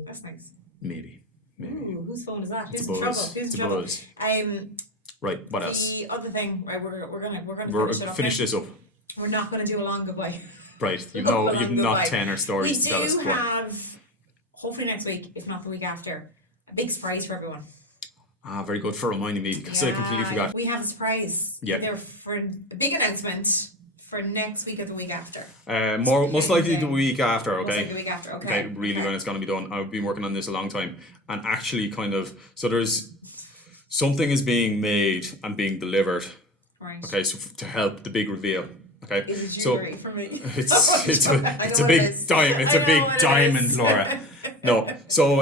That's nice. Maybe. Ooh, whose phone is that? It's Who's in trouble? Who's It's in a trouble? buzz. Right, what else? The other thing, right? We're gonna Finish this up. We're not gonna do a long goodbye. Right, you've Long not goodbye. 10 or stories We to tell us. do Go on. have, hopefully next week, if not the week after, a big surprise for everyone. Very good for reminding me because I completely forgot. We have a surprise. Yeah. There for a big announcement for next week or the week after. Most likely the week after, Most okay? likely the week after, okay. Really when it's going to be done. I've been working on this a long time, and actually kind of, so there's something is being made and being delivered. Right. Okay, so to help the big reveal. Okay, Is it so jewelry for me? it's I a know big what it is. diamond. It's I a know big what it diamond, is. Laura. No, so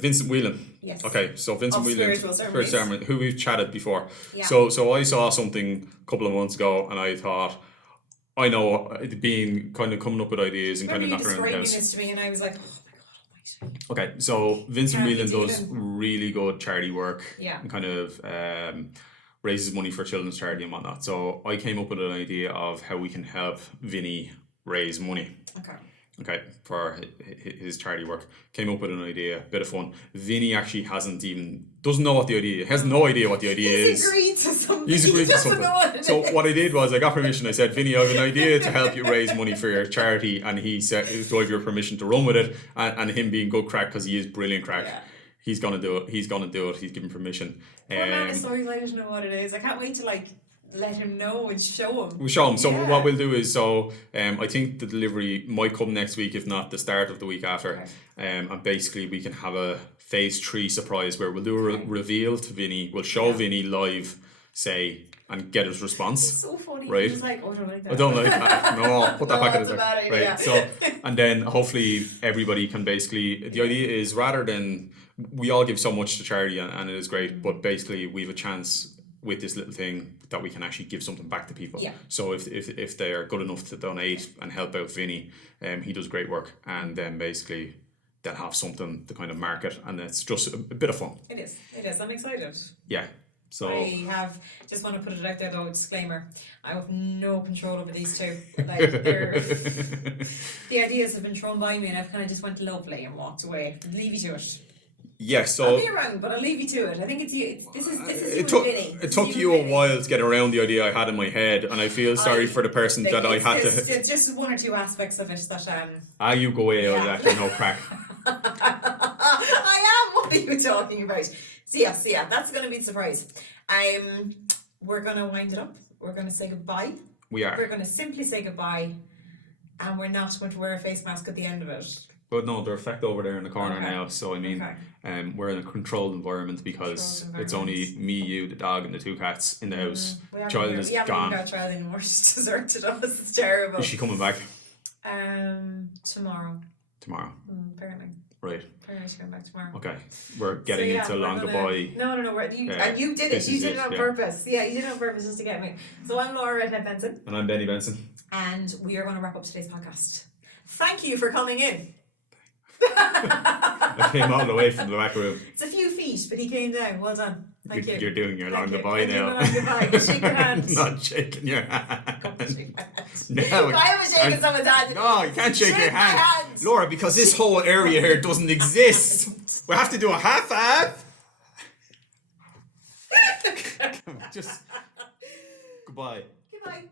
Vincent Whelan. Yes. Okay, so Vincent Of Whelan, Spiritual Spirit Ceremony, who we've chatted before. Yeah. So I saw something a couple of months ago, and I thought, I know it being kind of coming up with ideas and Remember kind you of knocking around the describing house. this to me and I was like, oh my god almighty. Okay, so Vincent Can't Whelan be does dealing. really good charity work Yeah. and kind of raises money for children's charity and whatnot. So I came up with an idea of how we can help Vinny raise money. Okay, for his charity work. Came up with an idea, bit of fun. Vinny actually doesn't know what the idea is. Has no idea what the idea He's is. agreed to something. He's agreed He to doesn't something. know what it So is. what I did was I got permission. I said, Vinny, I have an idea to help you raise money for your charity, and he said, "Do I have your permission to run with it?" And him being good crack because he is brilliant crack. Yeah. He's gonna do it. He's given permission. Poor man is so excited to know what it is. I can't wait to let him know and show him. We'll show him. So Yeah. what we'll do is, I think the delivery might come next week, if not the start of the week after. And basically we can have a phase 3 surprise where we'll do a reveal to Vinny. We'll show Vinny live, and get his response. It's so funny. Right. He's like, oh, I don't like that. I don't like that. No, put that No, back in that's the a bad right. idea. So, and then hopefully everybody can basically. The idea is rather than we all give so much to charity and it is great, but basically we have a chance with this little thing that we can actually give something back to people. Yeah. So if they are good enough to donate and help out Vinny, he does great work, and then basically they'll have something to kind of market, and it's just a bit of fun. It is. I'm excited. Yeah. So Just want to put it out there though, disclaimer, I have no control over these two. The ideas have been thrown by me and I've kind of just went lovely and walked away. Leave you to it. yeah. I'll So be around, but I'll leave you to it. I think it's you. This is you it took and Vinny. it took you a while to get around the idea I had in my head, and I feel sorry for the person that I had to. It's just one or two aspects of it that You go away. I was Yeah. actually no crack. I am. What are you talking about? So yeah, that's going to be the surprise. We're going to wind it up. We're going to say goodbye. We are. We're going to simply say goodbye, and we're not going to wear a face mask at the end of it. But no, they're effect over there in the corner Okay. now. So I mean, we're in a controlled environment because Controlled it's only me, you, the dog, and the 2 cats in the house. Child is We haven't gone. even got child anymore. She's deserted us. It's terrible. Is she coming back Tomorrow. tomorrow? Apparently. Right. Apparently she's coming back tomorrow. Okay. We're getting into we're long gonna- goodbye. No. And you did it. this You is did it it, on yeah. purpose. Yeah, you did it on purpose just to get me. So I'm Laura Redhead Benson, And I'm Benny Benson. and we are going to wrap up today's podcast. Thank you for coming in. I came all the way from the back room. It's a few feet, but he came down. Well done. Thank you. You're doing your long Thank you. goodbye I'm doing now. my long goodbye. Shake your hands. Not shaking your hand. No, Why am I shaking someone's hand? No, you can't shake your my hand. hands. Laura, because this whole area here doesn't exist. We have to do a half. Just goodbye. Goodbye.